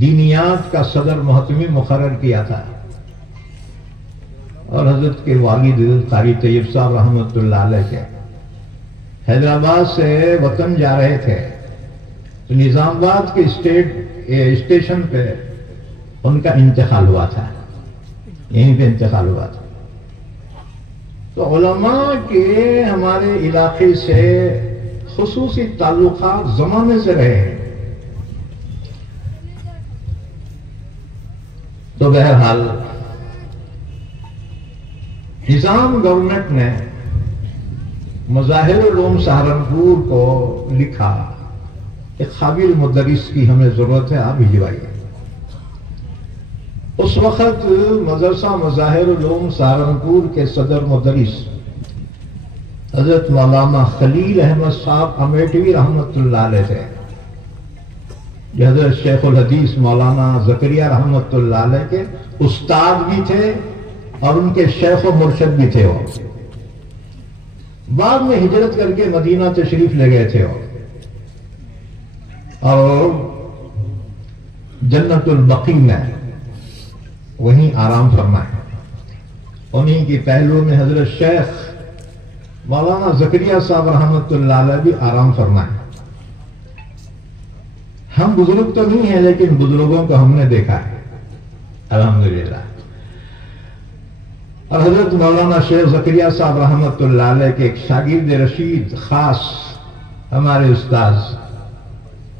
دینیات کا صدر محتمی مقرر کیا تھا. اور حضرت کے والد قاری طیب صاحب رحمت اللہ علیہ کے حیدرآباد سے وطن جا رہے تھے تو نظام آباد کے اسٹیشن پہ ان کا انتقال ہوا تھا. یہیں پہ انتقال ہوا تھا. تو علماء کے ہمارے علاقے سے خصوصی تعلقات زمانے سے رہے ہیں. تو بہرحال نظام گورنمنٹ نے مظاہر العلوم سہارنپور کو لکھا ایک قابل مدرس کی ہمیں ضرورت ہے، آپ بھجوائیے. اس وقت مدرسہ مظاہر العلوم سہارنپور کے صدر مدرس حضرت مولانا خلیل احمد صاحب امیٹوی رحمت اللہ علیہ تھے، جو حضرت شیخ الحدیث مولانا زکریا رحمت اللہ علیہ کے استاد بھی تھے اور ان کے شیخ و مرشد بھی تھے. وہ بعد میں ہجرت کر کے مدینہ تشریف لے گئے تھے اور جنت البقیع میں وہیں آرام فرمائے. انہیں کی پہلو میں حضرت شیخ مولانا زکریا صاحب رحمت اللہ علیہ بھی آرام فرمائے. ہم بزرگ تو نہیں ہیں لیکن بزرگوں کو ہم نے دیکھا ہے الحمدللہ. اور حضرت مولانا شیخ زکریا صاحب رحمت اللہ علیہ کے ایک شاگرد رشید خاص ہمارے استاذ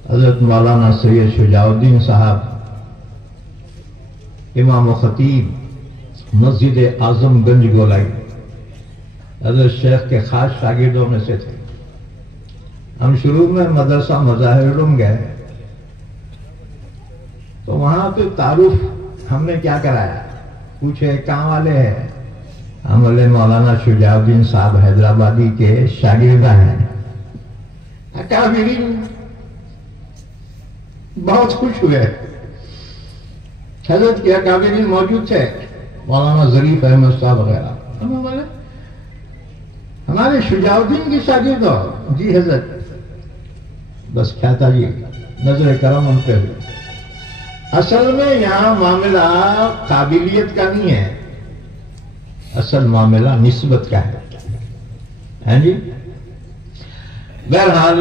حضرت مولانا سید شجاع الدین صاحب امام و خطیب مسجد اعظم گنج گولائی حضرت شیخ کے خاص شاگردوں میں سے تھے. ہم شروع میں مدرسہ مظاہر العلوم گئے تو وہاں پہ تعارف ہم نے کیا کرایا، پوچھے کہاں والے ہیں، ہم بولے مولانا شجاع الدین صاحب حیدرآبادی کے شاگردہ ہیں. اکابرین بہت خوش ہوئے. حضرت کے اکابرین موجود تھے، مولانا ظریف احمد صاحب وغیرہ. ہم بولے ہمارے شجاع الدین کی شاگرد ہو؟ جی حضرت. بس کیا تھا جی، نظر کرم ان پہ ہوئی. اصل میں یہاں معاملہ قابلیت کا نہیں ہے، اصل معاملہ نسبت کا ہے جی. بہرحال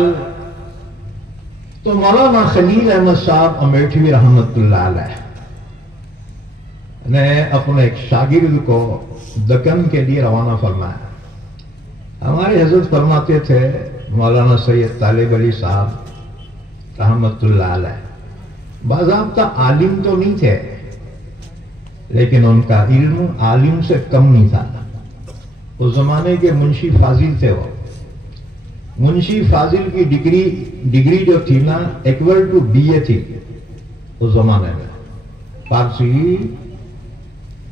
تو مولانا خلیل احمد صاحب امیٹھوی رحمت اللہ علیہ نے اپنے ایک شاگرد کو دکن کے لیے روانہ فرمایا. ہمارے حضرت فرماتے تھے مولانا سید طالب علی صاحب رحمت اللہ علیہ باضابطہ عالم تو نہیں تھے لیکن ان کا علم عالم سے کم نہیں تھا. اس زمانے کے منشی فاضل تھے. وہ منشی فاضل کی ڈگری جو تھی نا ایکول ٹو بی اے تھی اس زمانے میں. فارسی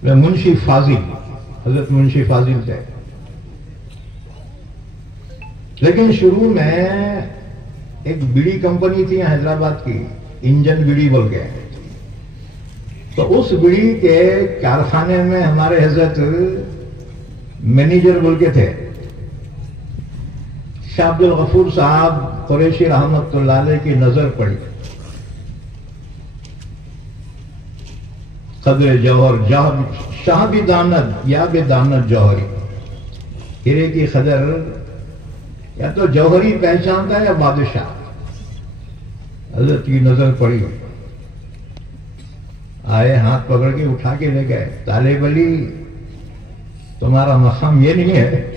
میں منشی فاضل حضرت منشی فاضل تھے. لیکن شروع میں ایک بیڑی کمپنی تھی حیدرآباد کی، انجن بیڑی بول کے. تو اس بیڑی کے کارخانے میں ہمارے حضرت مینیجر بول کے تھے. شاہ عبد الغفور صاحب قریشی رحمت اللہ علیہ کی نظر پڑی. قدر جوہر شاہ بھی دانت یا بے دانت جوہری، ہیرے کی قدر یا تو جوہری پہچانتا ہے یا بادشاہ. حضرت کی نظر پڑی، آئے ہاتھ پکڑ کے اٹھا کے لے گئے. طالب علی تمہارا مقام یہ نہیں ہے،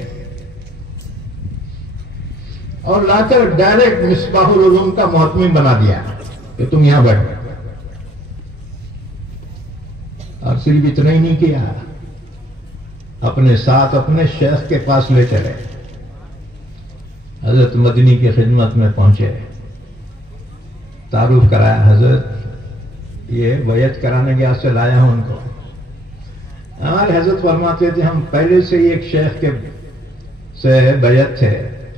اور لا کر ڈائریکٹ مصباح العلوم کا محتمم بنا دیا کہ تم یہاں بیٹھو. اور صرف اتنا ہی نہیں کیا، اپنے ساتھ اپنے شیخ کے پاس لے چلے. حضرت مدنی کی خدمت میں پہنچے، تعارف کرایا. حضرت یہ بیعت کرانے کے واسطے لایا ہوں ان کو. ہمارے حضرت فرماتے تھے ہم پہلے سے ہی ایک شیخ کے سے بیعت تھے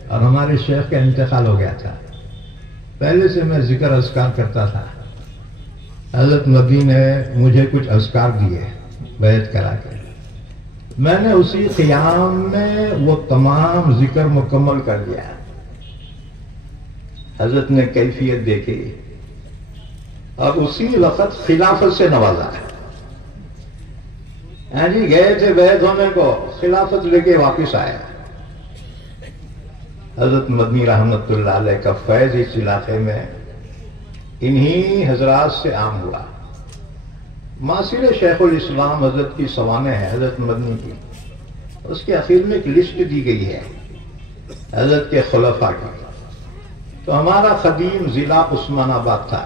اور ہمارے شیخ کا انتقال ہو گیا تھا. پہلے سے میں ذکر اذکار کرتا تھا. حضرت مدنی نے مجھے کچھ اذکار دیے بیعت کرا کے. میں نے اسی قیام میں وہ تمام ذکر مکمل کر دیا. حضرت نے کیفیت دیکھی اور اسی وقت خلافت سے نوازا. جی گئے تھے بیعت ہونے کو، خلافت لے کے واپس آئے. حضرت مدنی رحمت اللہ علیہ کا فیض اس علاقے میں انہی حضرات سے عام ہوا. معاصر شیخ الاسلام حضرت کی سوانح ہے حضرت مدنی کی، اس کے اخیر میں ایک لسٹ دی گئی ہے حضرت کے خلفاء کی. تو ہمارا قدیم ضلع عثمان آباد تھا،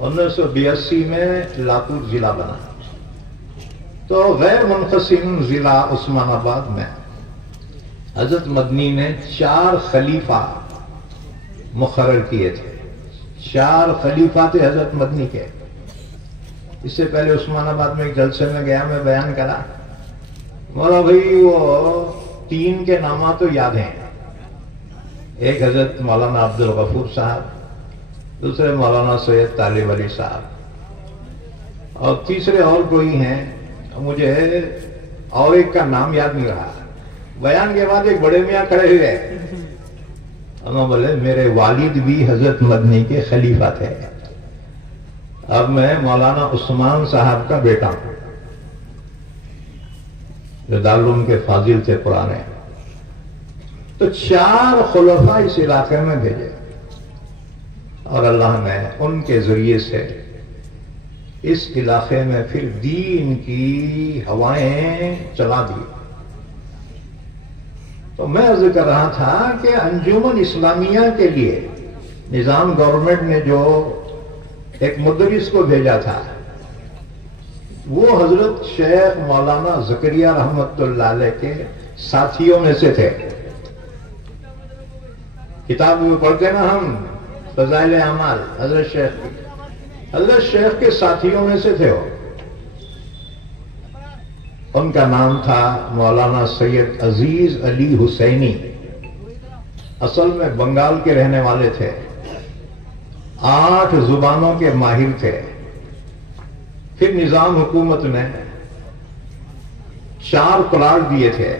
1982 میں لاپور ضلع بنا. تو غیر منقسم ضلع عثمان آباد میں حضرت مدنی نے 4 خلیفہ مقرر کیے تھے. 4 خلیفہ تھے حضرت مدنی کے. اس سے پہلے عثمان آباد میں ایک جلسے میں گیا، میں بیان کرا، مولا بھائی وہ 3 کے نامات تو یاد ہیں. ایک حضرت مولانا عبد الغفور صاحب، دوسرے مولانا سید طالب علی صاحب، اور تیسرے اور کوئی ہیں، مجھے اور ایک کا نام یاد نہیں رہا. بیان کے بعد ایک بڑے میاں کھڑے ہوئے، انہوں بولے میرے والد بھی حضرت مدنی کے خلیفہ تھے، اب میں مولانا عثمان صاحب کا بیٹا ہوں جو دارالعلوم کے فاضل تھے پرانے. تو 4 خلفاء اس علاقے میں بھیجے اور اللہ نے ان کے ذریعے سے اس علاقے میں پھر دین کی ہوائیں چلا دی. تو میں عرض کر رہا تھا کہ انجمن اسلامیہ کے لیے نظام گورنمنٹ نے جو ایک مدرس کو بھیجا تھا، وہ حضرت شیخ مولانا زکریا رحمت اللہ علیہ کے ساتھیوں میں سے تھے. کتاب میں پڑھتے نا ہم فضائل اعمال حضرت شیخ کی، حضرت شیخ کے ساتھیوں میں سے تھے وہ. ان کا نام تھا مولانا سید عزیز علی حسینی. اصل میں بنگال کے رہنے والے تھے، 8 زبانوں کے ماہر تھے. پھر نظام حکومت نے 4 پلاٹ دیے تھے،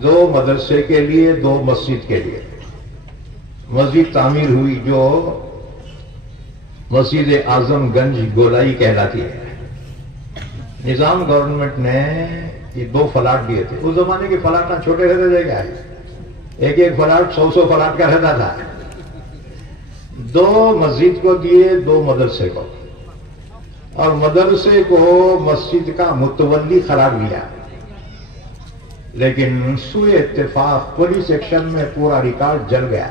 2 مدرسے کے لیے، 2 مسجد کے لیے. مسجد تعمیر ہوئی جو مسجد اعظم گنج گولائی کہلاتی ہے. نظام گورنمنٹ نے یہ 2 فلاٹ دیے تھے. اس زمانے کے فلاٹ نہ چھوٹے رہتے تھے کیا، ایک فلاٹ 100 فلاٹ کا رہتا تھا. 2 مسجد کو دیے، 2 مدرسے کو، اور مدرسے کو مسجد کا متولی قرار دیا. لیکن سوء اتفاق پولیس ایکشن میں پورا ریکارڈ جل گیا،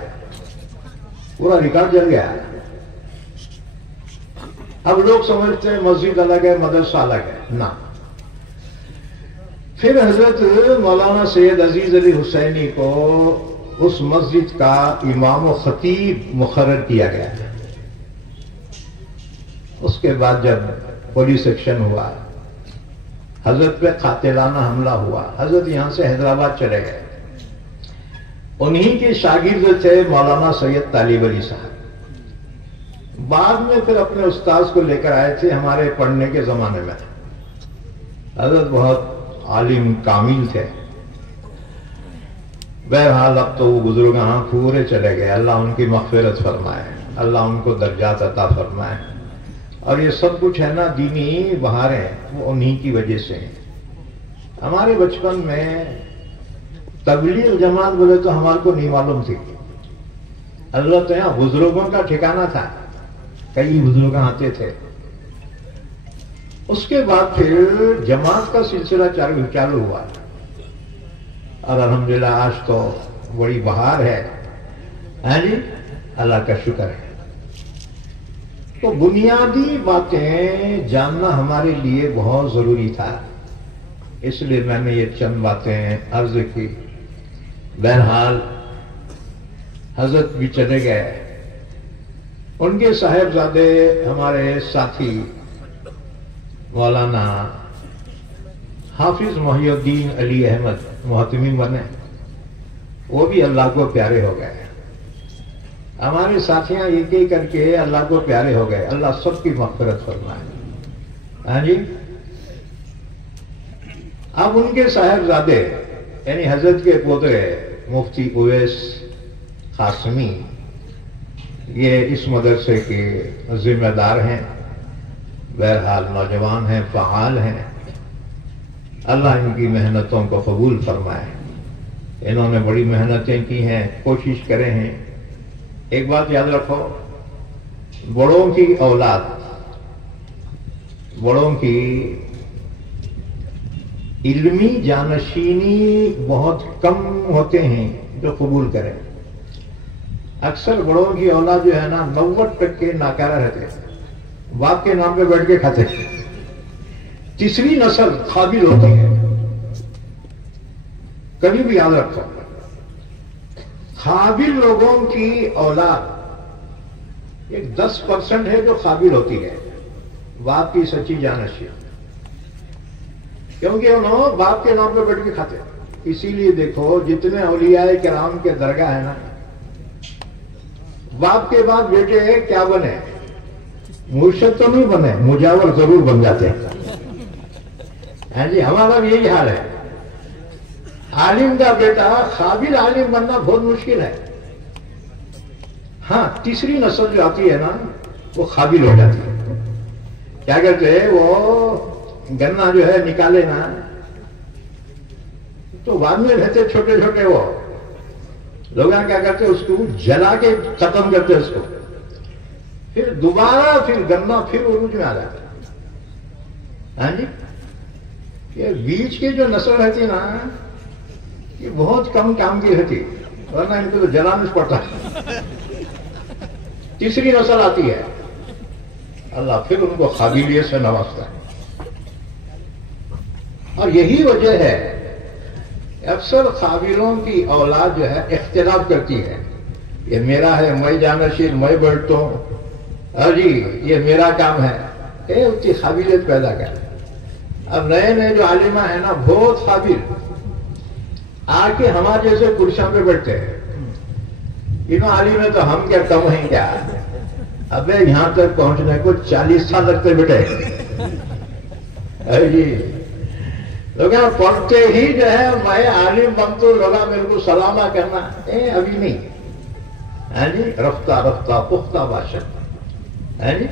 پورا ریکارڈ جل گیا. اب لوگ سمجھتے ہیں مسجد الگ ہے مدرسہ الگ ہے، نہ. پھر حضرت مولانا سید عزیز علی حسینی کو اس مسجد کا امام و خطیب مقرر کیا گیا. اس کے بعد جب پولیس ایکشن ہوا، حضرت پہ قاتلانہ حملہ ہوا، حضرت یہاں سے حیدرآباد چلے گئے. انہی کے شاگرد تھے مولانا سید طالب علی صاحب. بعد میں پھر اپنے استاذ کو لے کر آئے تھے ہمارے پڑھنے کے زمانے میں. حضرت بہت عالم کامل تھے. بہرحال اب تو وہ بزرگ ہاں پورے چلے گئے، اللہ ان کی مغفرت فرمائے، اللہ ان کو درجات عطا فرمائے. اور یہ سب کچھ ہے نا دینی بہاریں، وہ انہی کی وجہ سے ہیں. ہمارے بچپن میں تبلیغ جماعت بولے تو ہمارے کو نہیں معلوم تھی. اللہ تو یہاں بزرگوں کا ٹھکانہ تھا، کئی بزرگ آتے تھے. اس کے بعد پھر جماعت کا سلسلہ چالو ہوا، اور الحمدللہ آج تو بڑی بہار ہے. ہاں جی، اللہ کا شکر ہے. تو بنیادی باتیں جاننا ہمارے لیے بہت ضروری تھا، اس لیے میں نے یہ چند باتیں عرض کی. بہرحال حضرت بھی چلے گئے. ان کے صاحبزادے ہمارے ساتھی مولانا حافظ محی الدین علی احمد محتمی بنے. وہ بھی اللہ کو پیارے ہو گئے. ہمارے ساتھیاں ایک ایک کر کے اللہ کو پیارے ہو گئے. اللہ سب کی مغفرت فرمائے. ہاں جی. اب ان کے صاحبزادے یعنی حضرت کے پوترے مفتی اویس قاسمی یہ اس مدرسے کے ذمہ دار ہیں. بہرحال نوجوان ہیں، فعال ہیں. اللہ ان کی محنتوں کو قبول فرمائے. انہوں نے بڑی محنتیں کی ہیں، کوشش کرے ہیں. ایک بات یاد رکھو، بڑوں کی اولاد، بڑوں کی علمی جانشینی بہت کم ہوتے ہیں جو قبول کریں. اکثر بڑوں کی اولاد جو ہے نا 90% ناکارہ رہتے ہیں، باپ کے نام پہ بیٹھ کے کھاتے ہیں. تیسری نسل قابل ہوتی ہے. کبھی بھی یاد رکھو، قابل لوگوں کی اولاد ایک 10% ہے جو قابل ہوتی ہے باپ کی سچی جانشین، کیونکہ انہوں باپ کے نام پہ بیٹھ کے کھاتے. اسی لیے دیکھو جتنے اولیاء کرام کے درگاہ ہے نا، باپ کے بعد بیٹے کیا بنے؟ مرشد تو نہیں بنے، مجاور ضرور بن جاتے ہیں. ہاں جی، ہمارا بھی یہی حال ہے. عالم کا بیٹا قابل عالم بننا بہت مشکل ہے. ہاں، تیسری نسل جو آتی ہے نا وہ قابل ہو جاتی ہے. کیا کرتے ہیں وہ گنا جو ہے نکالے نا تو بعد میں رہتے چھوٹے چھوٹے، وہ لوگ کیا کرتے اس کو جلا کے ختم کرتے اس کو، پھر دوبارہ پھر گنا پھر عروج میں آ جاتا. ہاں جی، یہ بیچ کے جو نسل رہتی نا یہ بہت کم کام کی رہتی، ورنہ ان کو تو جلانا پڑتا ہے. تیسری نسل آتی ہے، اللہ پھر ان کو قابلیت سے نوازتا ہے. اور یہی وجہ ہے اکثر قابلوں کی اولاد جو ہے اختلاف کرتی ہے. یہ میرا ہے، میں جانشین، میں بیٹھتا ہوں، ہاں جی یہ میرا کام ہے. اس کی قابلیت پیدا کر. اب نئے نئے جو عالمہ ہیں نا بہت قابل، آ کے ہمارے جیسے کرسیوں پہ بیٹھتے ہیں. انہوں عالم ہے تو ہم کیا کم ہیں کیا؟ ابے یہاں تک پہنچنے کو 40 سال لگتے بیٹے. جی لوگ پڑھتے ہی جو ہے میں عالم بن تو لوگ میرے کو سلامہ کرنا، ابھی نہیں. ہاں جی، رفتہ رفتہ پختہ باشد. ہاں جی،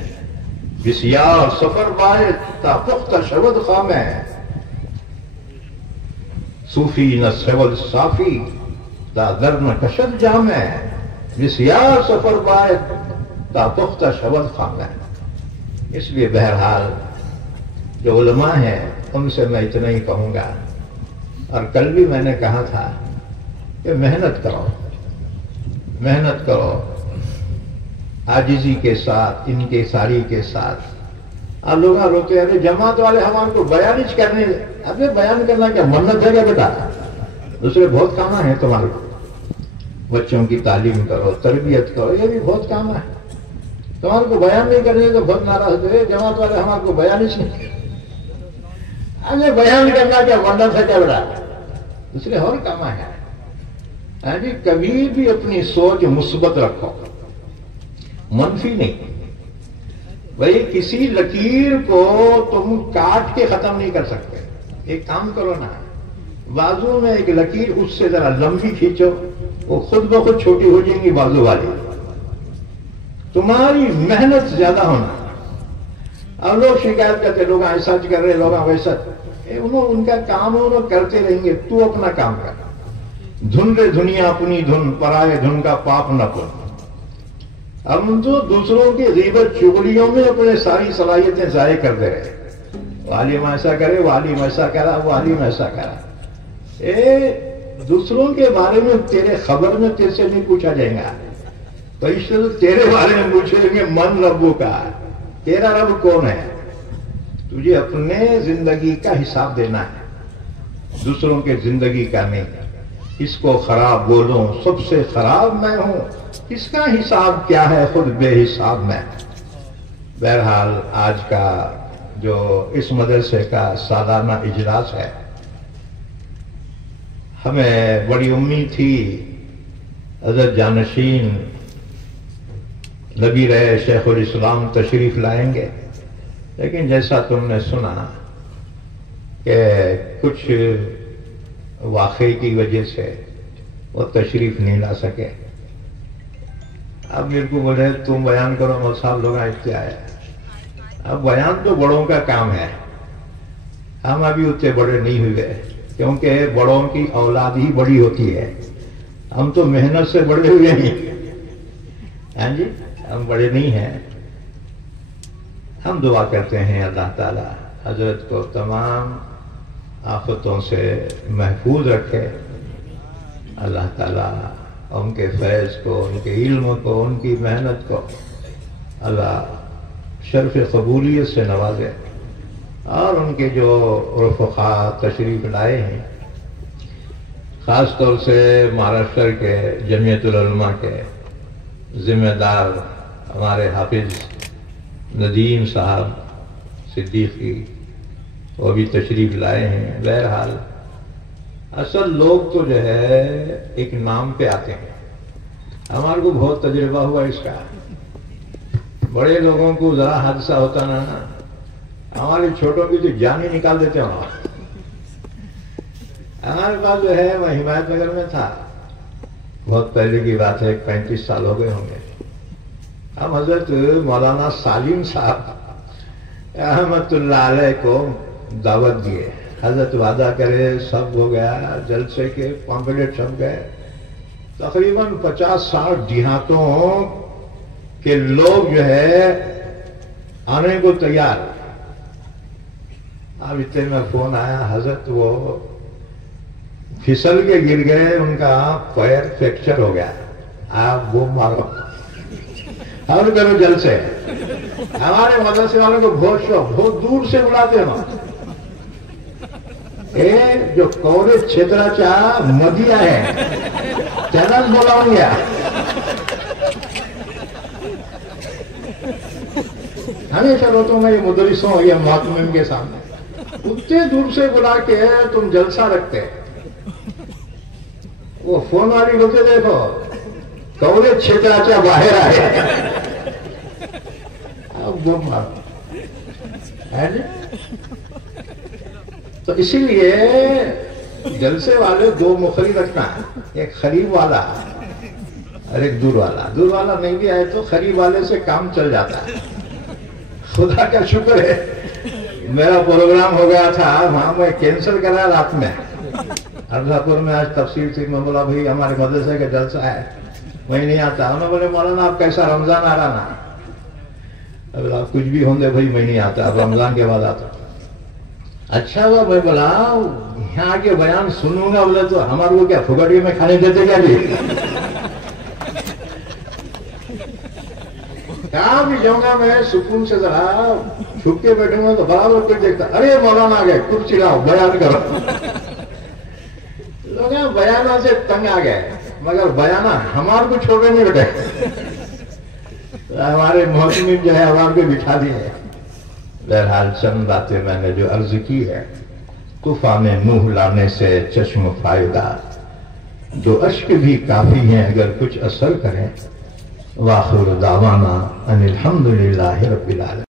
بسیار سفر باید تا پختہ شود خام ہے، صوفی نہ سول صافی تا در نہ کشد جام ہے، بسیار سفر باید تا پختہ شود خام ہے. اس لیے بہرحال جو علماء ہیں ان سے میں اتنا ہی کہوں گا. اور کل بھی میں نے کہا تھا کہ محنت کرو، محنت کرو عاجزی کے ساتھ، ان کے ساری کے ساتھ. آپ لوگ روتے ہیں جماعت والے ہمارے کو بیان ہی کرنے. ابھی بیان کرنا کیا منت ہے کیا بیٹا؟ دوسرے بہت کام ہیں تمہارے کو. بچوں کی تعلیم کرو، تربیت کرو، یہ بھی بہت کام ہے. تمہارے کو بیان نہیں کرنے تو بہت ناراض ہوتے. جماعت والے ہمارے کو بیان ہی نہیں. ابھی بیان کرنا کیا منت ہے کیا بیٹا؟ دوسرے اور کام ہے. ہاں جی، کبھی بھی اپنی سوچ مثبت رکھو، منفی نہیں. بھائی کسی لکیر کو تم کاٹ کے ختم نہیں کر سکتے. ایک کام کرو نا، بازو میں ایک لکیر اس سے ذرا لمبی کھینچو، وہ خود بخود چھوٹی ہو جائیں گی بازو والی. تمہاری محنت زیادہ ہونا. اب لوگ شکایت کرتے لوگ ایسا کر رہے، لوگ ویسا. ان کا کام ہے، انہوں کرتے رہیں گے. تو اپنا کام کر. دھن رے دنیا اپنی دھن، پرائے دھن کا پاپ نہ کر. ہم تو دوسروں کی غیبت چغلیوں میں اپنے ساری صلاحیتیں ضائع کر دے رہے. عالم ایسا کرے، وہ عالم ایسا کرا، وہ عالم ایسا کرا. دوسروں کے بارے میں تیرے خبر میں تیرے سے نہیں پوچھا جائے گا. تو اس سے تیرے بارے میں پوچھیں گے من ربو کا، تیرا رب کون ہے. تجھے اپنے زندگی کا حساب دینا ہے، دوسروں کے زندگی کا نہیں. اس کو خراب بولوں، سب سے خراب میں ہوں، اس کا حساب کیا ہے، خود بے حساب میں. بہرحال آج کا جو اس مدرسے کا سالانہ اجلاس ہے، ہمیں بڑی امید تھی حضرت جانشین نبی رہے شیخ الاسلام تشریف لائیں گے، لیکن جیسا تم نے سنا کہ کچھ واقعے کی وجہ سے وہ تشریف نہیں لا سکے۔ اب میرے کو بولے تم بیان کرو، مول صاحب لوگ آئے آئے۔ اب بیان تو بڑوں کا کام ہے، ہم ابھی اتنے بڑے نہیں ہوئے، کیونکہ بڑوں کی اولاد ہی بڑی ہوتی ہے، ہم تو محنت سے بڑے ہوئے ہیں۔ ہاں جی، ہم بڑے نہیں ہیں۔ ہم دعا کرتے ہیں اللہ تعالی حضرت کو تمام آفتوں سے محفوظ رکھے، اللہ تعالی ان کے فیض کو، ان کے علم کو، ان کی محنت کو اللہ شرف قبولیت سے نوازے، اور ان کے جو رفقا تشریف لائے ہیں، خاص طور سے مہاراشٹر کے جمعیت العلماء کے ذمہ دار ہمارے حافظ ندیم صاحب صدیقی، وہ بھی تشریف لائے ہیں۔ بہرحال اصل لوگ تو جو ہے ایک نام پہ آتے ہیں، ہمارے کو بہت تجربہ ہوا اس کا۔ بڑے لوگوں کو ذرا حادثہ ہوتا نا، ہمارے چھوٹوں کی تو جان ہی نکال دیتے ہو۔ ہمارے پاس جو ہے میں حمایت نگر میں تھا، بہت پہلے کی بات ہے، 35 سال ہو گئے ہوں گے۔ ہم حضرت مولانا سالم صاحب رحمت اللہ علیہ کو دعوت دیے، حضرت وعدہ کرے، سب ہو گیا، جلسے کے پمفلیٹ چھپ گئے، تقریباً 50-60 دیہاتوں کے لوگ جو ہے آنے کو تیار۔ اب اتنے میں فون آیا، حضرت وہ پھسل کے گر گئے، ان کا پیر فریکچر ہو گیا، آپ وہ مارو اور کرو جلسے۔ ہمارے مدرسے والوں کو بہت شوق، بہت دور سے بلاتے ہیں، جو کورے چھترا چاہ مدیا ہے چینل بلاؤں گا، ہمیشہ روتا ہوں میں یہ مدرسوں یا محتمم کے سامنے، اتنے دور سے بلا کے تم جلسہ رکھتے، وہ فون والی بولتے دیکھو کورے چھترا چاہ باہر آئے، اب وہ مارو ہے جی۔ تو اسی لیے جلسے والے دو مخری رکھنا ہے، ایک قریب والا اور ایک دور والا۔ دور والا نہیں بھی آئے تو قریب والے سے کام چل جاتا ہے۔ خدا کا شکر ہے میرا پروگرام ہو گیا تھا وہاں، میں کینسل کرا رات میں، ارزا پور میں آج تفسیر تھی، میں بولا بھائی ہمارے مدرسے کا جلسہ ہے، میں نہیں آتا۔ انہوں نے بولے مولانا آپ کیسا رمضان آ رہا نا، آپ کچھ بھی ہوں گے بھائی میں نہیں آتا، اب رمضان کے بعد آتا۔ اچھا وہ میں بولا یہاں کے بیان سنوں گا، بولے تو ہمارے کو کیا پھگڑی میں کھانے دیتے کیا جی؟ کہاں بھی جاؤں گا میں سکون سے، ذرا چھپ کے بیٹھوں گا تو برابر کوئی دیکھتا، ارے مولانا آ گئے، کرسی لاؤ بیان کرو۔ لوگ بیانہ سے تنگ آ گئے، مگر بیانہ ہمارے کو چھوڑے نہیں بیٹھے، ہمارے محتمم جو ہے ہمارے کو بٹھا دیے۔ بہرحال چند باتیں میں نے جو عرض کی ہے، کفا میں منہ لانے سے چشم فائدہ، دو اشک بھی کافی ہیں اگر کچھ اثر کریں۔ وآخر دعوانا ان الحمدللہ رب العالمین۔